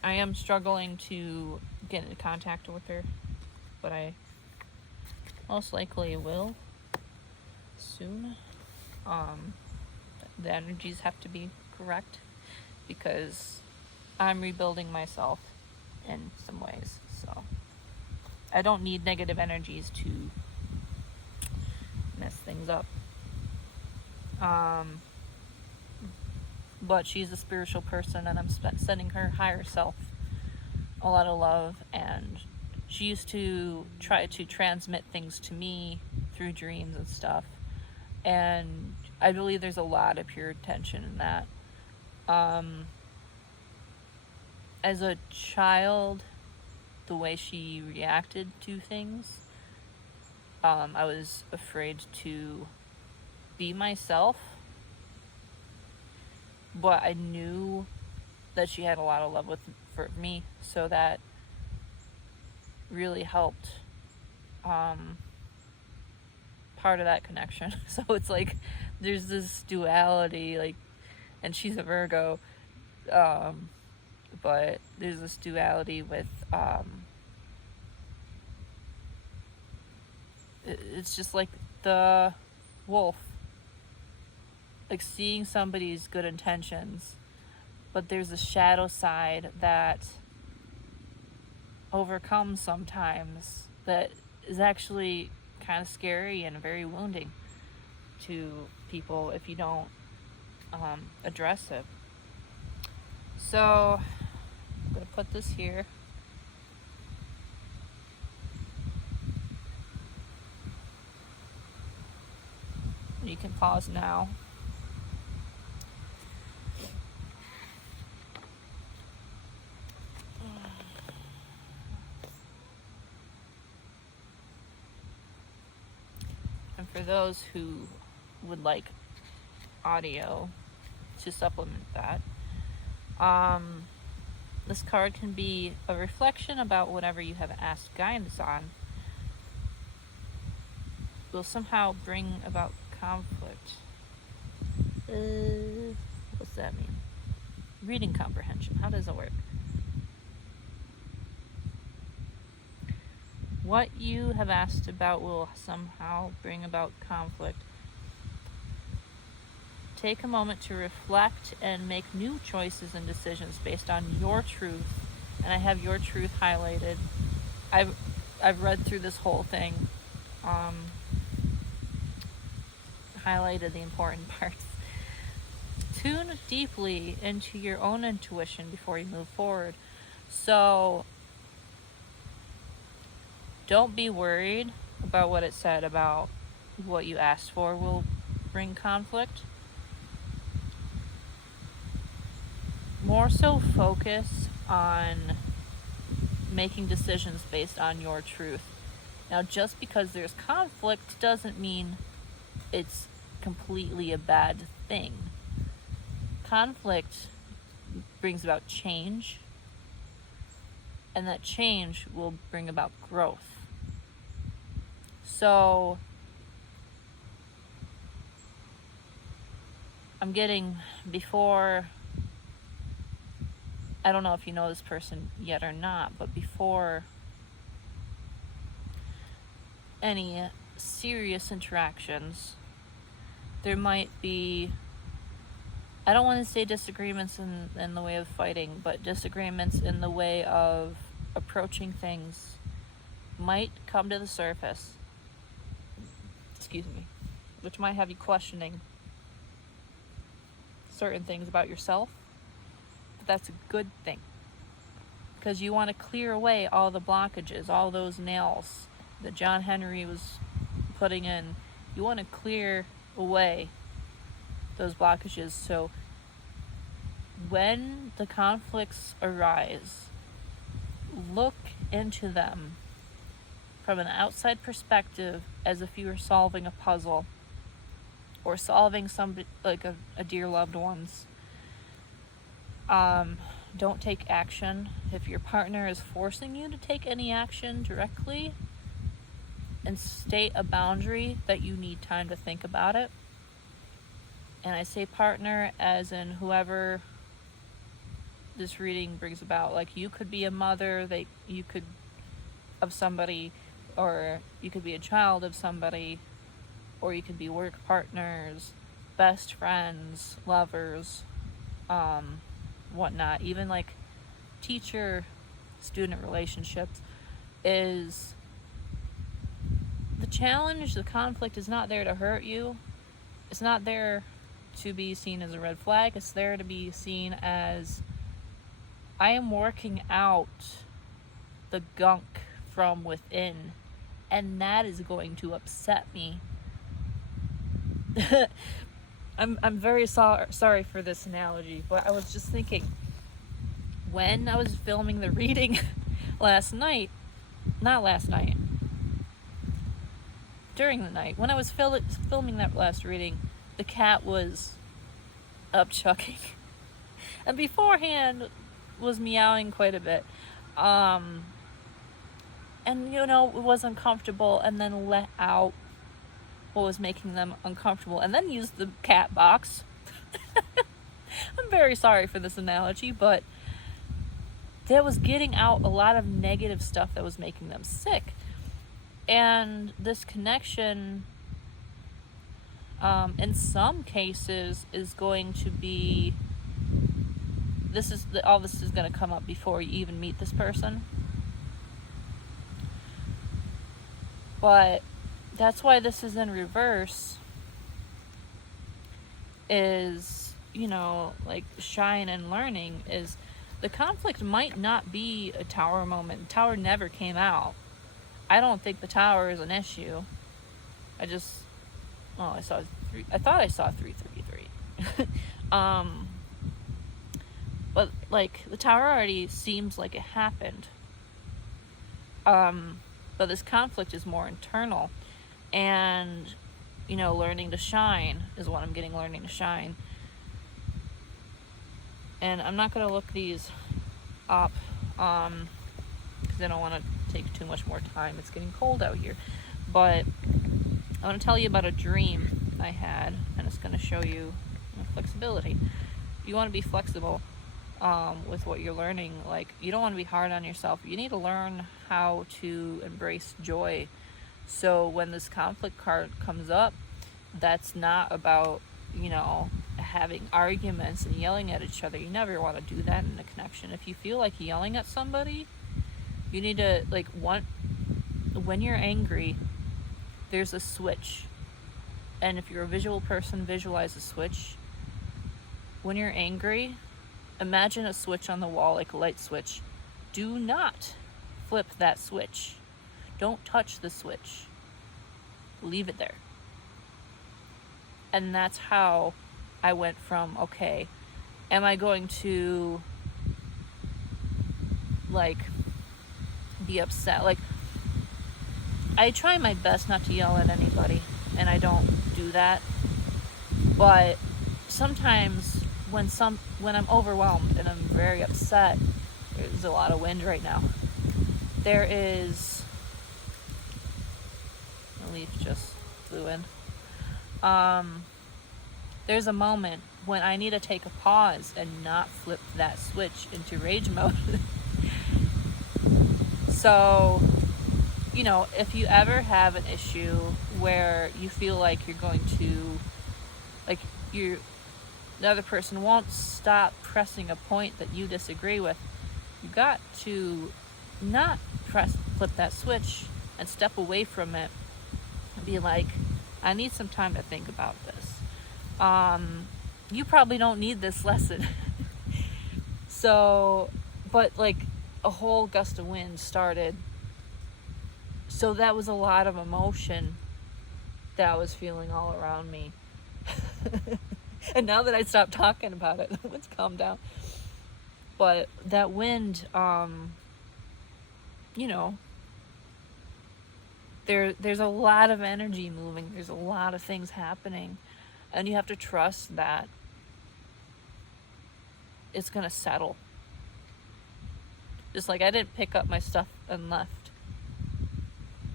I am struggling to get into contact with her, but I most likely will soon. The energies have to be correct because I'm rebuilding myself in some ways, so I don't need negative energies to mess things up. But she's a spiritual person, and I'm sending her higher self a lot of love, and she used to try to transmit things to me through dreams and stuff, and I believe there's a lot of pure intention in that. As a child, the way she reacted to things, I was afraid to be myself, but I knew that she had a lot of love for me, so that really helped part of that connection. So it's like there's this duality, like, and she's a Virgo, but there's this duality with it's just like the wolf, like seeing somebody's good intentions, but there's a shadow side that overcomes sometimes that is actually kind of scary and very wounding to people if you don't address it. So I'm going to put this here. You can pause now. And for those who would like audio to supplement that, this card can be a reflection about whatever you have asked guidance on. Will somehow bring about conflict. What's that mean? Reading comprehension. How does it work? What you have asked about will somehow bring about conflict. Take a moment to reflect and make new choices and decisions based on your truth. And I have your truth highlighted. I've read through this whole thing. Highlighted the important parts. Tune deeply into your own intuition before you move forward. So don't be worried about what it said about what you asked for will bring conflict. More so focus on making decisions based on your truth. Now, just because there's conflict doesn't mean it's completely a bad thing. Conflict brings about change, and that change will bring about growth. So I'm getting, before, I don't know if you know this person yet or not, but before any serious interactions, there might be, I don't want to say disagreements in the way of fighting, but disagreements in the way of approaching things might come to the surface, which might have you questioning certain things about yourself. But that's a good thing, because you want to clear away all the blockages, all those nails that John Henry was putting in. You want to clear away those blockages. So when the conflicts arise, look into them from an outside perspective as if you were solving a puzzle or solving somebody like a dear loved one's. Don't take action. If your partner is forcing you to take any action directly, and state a boundary that you need time to think about it. And I say partner as in whoever this reading brings about. Like, you could be a mother, you could of somebody, or you could be a child of somebody, or you could be work partners, best friends, lovers, whatnot. Even like teacher-student relationships is the challenge. The conflict is not there to hurt you. It's not there to be seen as a red flag. It's there to be seen as, I am working out the gunk from within, and that is going to upset me. I'm very sorry for this analogy, but I was just thinking, when I was filming the reading during the night, when I was filming that last reading, the cat was up chucking. And beforehand was meowing quite a bit. And, it was uncomfortable, and then let out what was making them uncomfortable, and then used the cat box. I'm very sorry for this analogy, but that was getting out a lot of negative stuff that was making them sick. And this connection, in some cases, is going to be, all this is going to come up before you even meet this person. But that's why this is in reverse, is, like shine and learning, is the conflict might not be a tower moment. The tower never came out. I don't think the tower is an issue. I thought I saw 333. But like the tower already seems like it happened. But this conflict is more internal, and learning to shine is what I'm getting. Learning to shine. And I'm not going to look these up because I don't want to take too much more time. It's getting cold out here. But I want to tell you about a dream I had, and it's going to show you flexibility. You want to be flexible with what you're learning. Like, you don't want to be hard on yourself. You need to learn how to embrace joy. So when this conflict card comes up, that's not about, having arguments and yelling at each other. You never want to do that in a connection. If you feel like yelling at somebody, you need to, when you're angry, there's a switch. And if you're a visual person, visualize a switch. When you're angry, imagine a switch on the wall, like a light switch. Do not flip that switch. Don't touch the switch. Leave it there. And that's how I went from, okay, am I going to be upset? Like, I try my best not to yell at anybody, and I don't do that. But sometimes when I'm overwhelmed and I'm very upset, there's a lot of wind right now. A leaf just flew in. There's a moment when I need to take a pause and not flip that switch into rage mode. So, if you ever have an issue where you feel like you're going to, the other person won't stop pressing a point that you disagree with, you got to not flip that switch and step away from it and be like, I need some time to think about this. You probably don't need this lesson. So, but a whole gust of wind started So that was a lot of emotion that I was feeling all around me. And now that I stopped talking about it, it's calmed down. But that wind, you know, there's a lot of energy moving. There's a lot of things happening. And you have to trust that it's going to settle. Just like I didn't pick up my stuff and left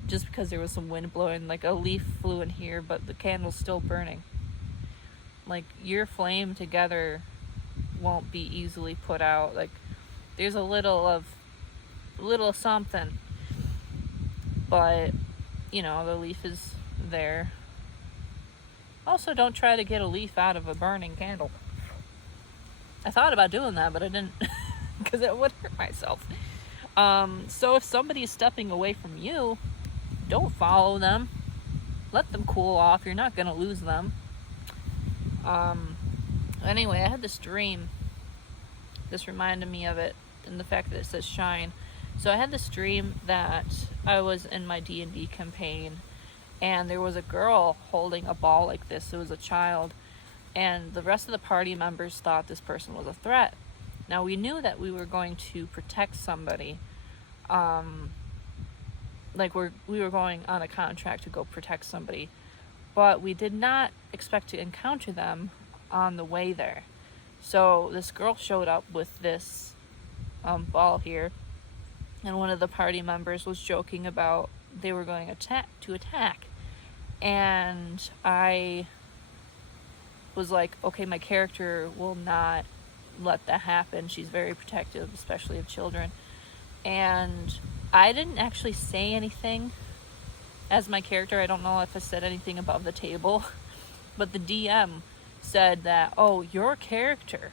just because there was some wind blowing. Like a leaf flew in here, but the candle's still burning. Like your flame together won't be easily put out. Like there's a little something, but you know, the leaf is there. Also, don't try to get a leaf out of a burning candle. I thought about doing that, but I didn't because it would hurt myself. So if somebody is stepping away from you, don't follow them. Let them cool off. You're not going to lose them. Anyway, I had this dream. This reminded me of it, and the fact that it says shine. So I had this dream that I was in my D&D campaign, and there was a girl holding a ball like this. It was a child, and the rest of the party members thought this person was a threat. Now, we knew that we were going to protect somebody. Like we were going on a contract to go protect somebody, but we did not expect to encounter them on the way there. So this girl showed up with this ball here, and one of the party members was joking about they were going to attack. And I was like, okay, my character will not let that happen. She's very protective, especially of children. And I didn't actually say anything as my character. I don't know if I said anything above the table, but the DM said that, oh, your character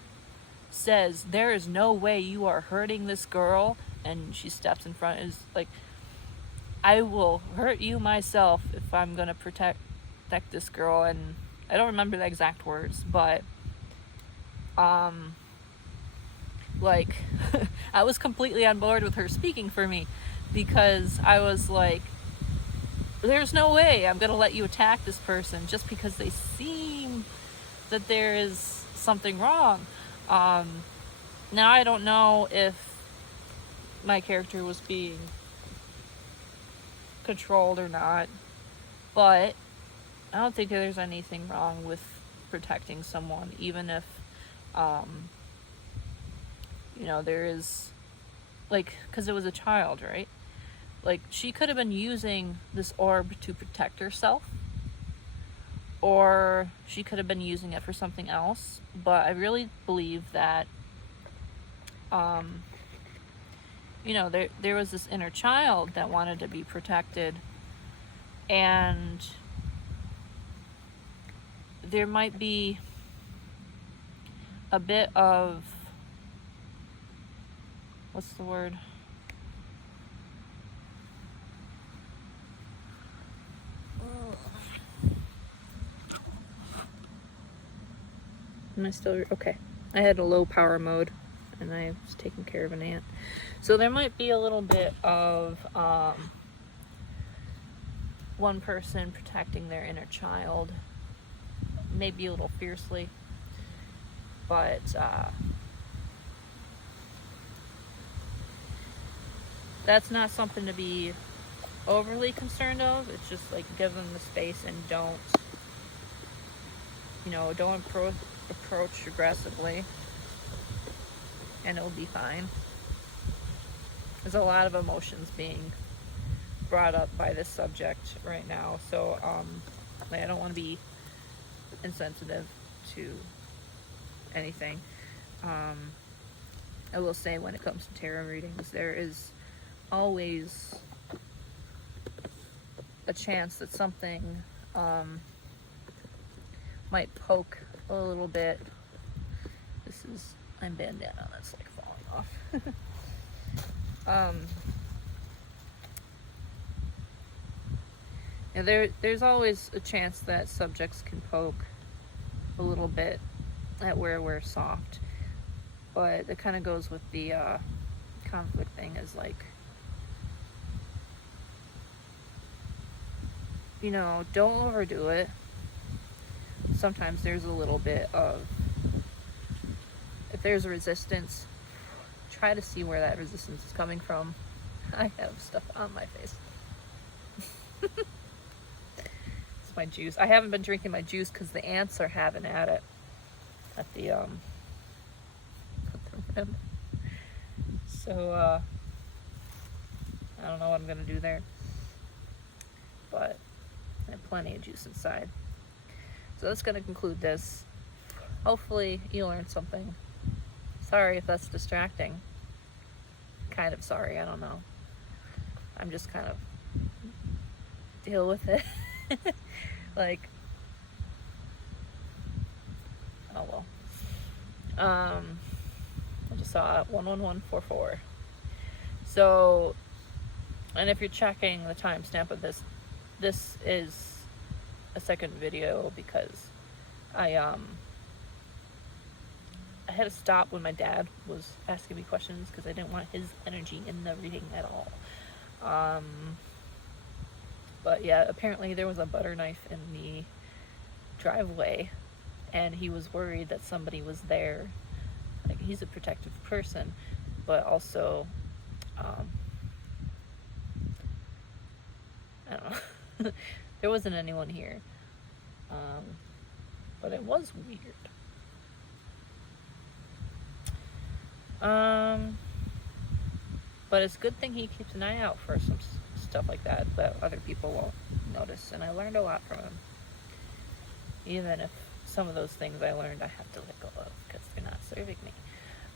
says there is no way you are hurting this girl, and she steps in front, is like, I will hurt you myself if I'm gonna protect this girl. And I don't remember the exact words, but like I was completely on board with her speaking for me, because I was like, there's no way I'm gonna let you attack this person just because they seem that there is something wrong. Now I don't know if my character was being controlled or not, but I don't think there's anything wrong with protecting someone, even if you know, there is, like, because it was a child, right? Like, she could have been using this orb to protect herself, or she could have been using it for something else. But I really believe that you know, there was this inner child that wanted to be protected, and there might be a bit of, what's the word? Am I still okay? I had a low power mode, and I was taking care of an ant. So there might be a little bit of one person protecting their inner child, maybe a little fiercely, but that's not something to be overly concerned of. It's just like, give them the space and don't approach aggressively, and it'll be fine. There's a lot of emotions being brought up by this subject right now, so I don't want to be insensitive to anything. I will say, when it comes to tarot readings, there is always a chance that something might poke a little bit. I'm bandana, that's like falling off. And there's always a chance that subjects can poke a little bit at where we're soft, but it kind of goes with the conflict thing, is like, you know, don't overdo it. Sometimes there's a little bit of, if there's a resistance, try to see where that resistance is coming from. I have stuff on my face. It's my juice. I haven't been drinking my juice because the ants are having at it at the rim. So I don't know what I'm gonna do there, but I have plenty of juice inside. So that's gonna conclude this. Hopefully you learned something. Sorry if that's distracting. Kind of sorry, I don't know. I'm just kind of deal with it. Like, oh well. I just saw 11144. So, and if you're checking the timestamp of this, this is a second video because I had to stop when my dad was asking me questions because I didn't want his energy in the reading at all. But yeah, apparently there was a butter knife in the driveway and he was worried that somebody was there. Like, he's a protective person, but also, I don't know. There wasn't anyone here. But it was weird. But it's a good thing he keeps an eye out for some stuff like that other people won't notice. And I learned a lot from him. Even if some of those things I learned I have to let go of because they're not serving me.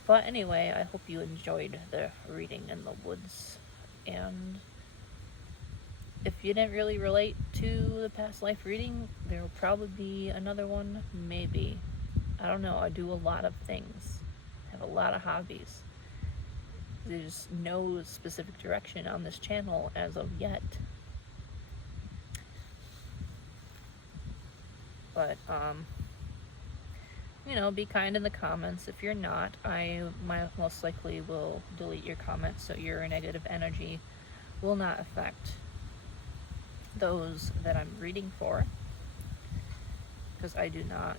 But anyway, I hope you enjoyed the reading in the woods. And if you didn't really relate to the past life reading, there will probably be another one, maybe. I don't know. I do a lot of things. I have a lot of hobbies. There's no specific direction on this channel as of yet. But, you know, be kind in the comments. If you're not, I most likely will delete your comments so your negative energy will not affect those that I'm reading for. Because I do not,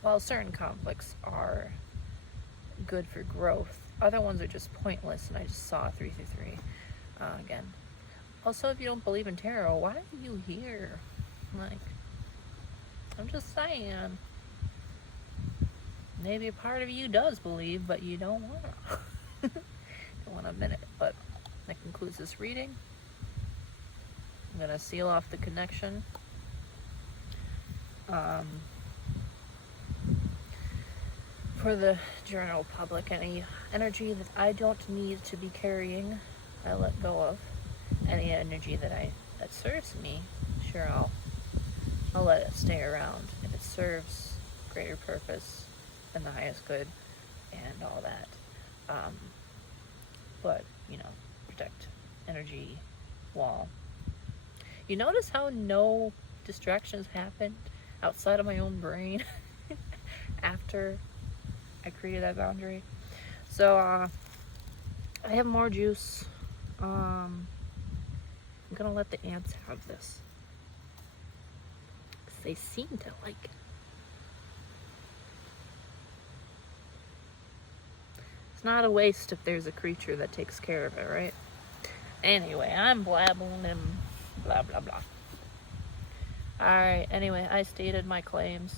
while certain conflicts are good for growth, other ones are just pointless, and I just saw 333 again. Also, if you don't believe in tarot, why are you here? Like, I'm just saying. Maybe a part of you does believe, but you don't want to. Don't want to admit it. But that concludes this reading. I'm going to seal off the connection. For the general public, any energy that I don't need to be carrying, I let go of. Any energy that serves me, sure, I'll let it stay around if it serves greater purpose and the highest good and all that. But, you know, protect energy wall. You notice how no distractions happened outside of my own brain after I created that boundary. So, I have more juice. I'm gonna let the ants have this. 'Cause they seem to like it. It's not a waste if there's a creature that takes care of it, right? Anyway, I'm blabbling and blah blah blah. Alright, anyway, I stated my claims.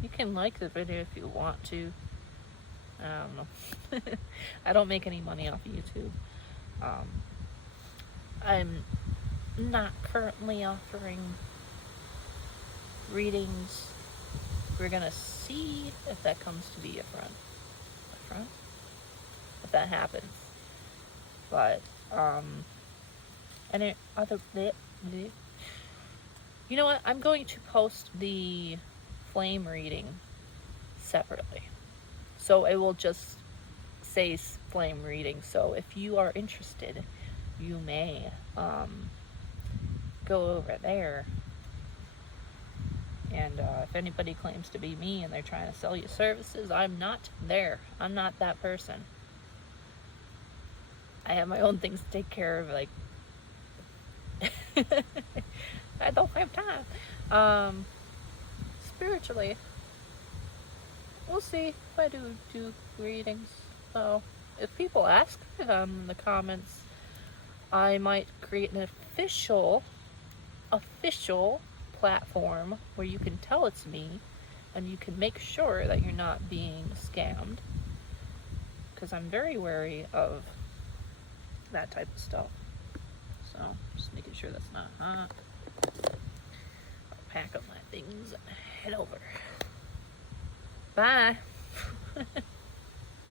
You can like the video if you want to. I don't know. I don't make any money off of YouTube. I'm not currently offering readings. We're gonna see if that comes to be a front. If that happens. But, any other, you know what? I'm going to post the flame reading separately. So it will just say flame reading. So if you are interested, you may go over there. And if anybody claims to be me and they're trying to sell you services, I'm not there. I'm not that person. I have my own things to take care of, like, I don't have time. Spiritually, we'll see if I do readings. So, if people ask in the comments, I might create an official platform where you can tell it's me and you can make sure that you're not being scammed, because I'm very wary of that type of stuff. So just making sure that's not hot. I'll pack up my things and head over. Bye.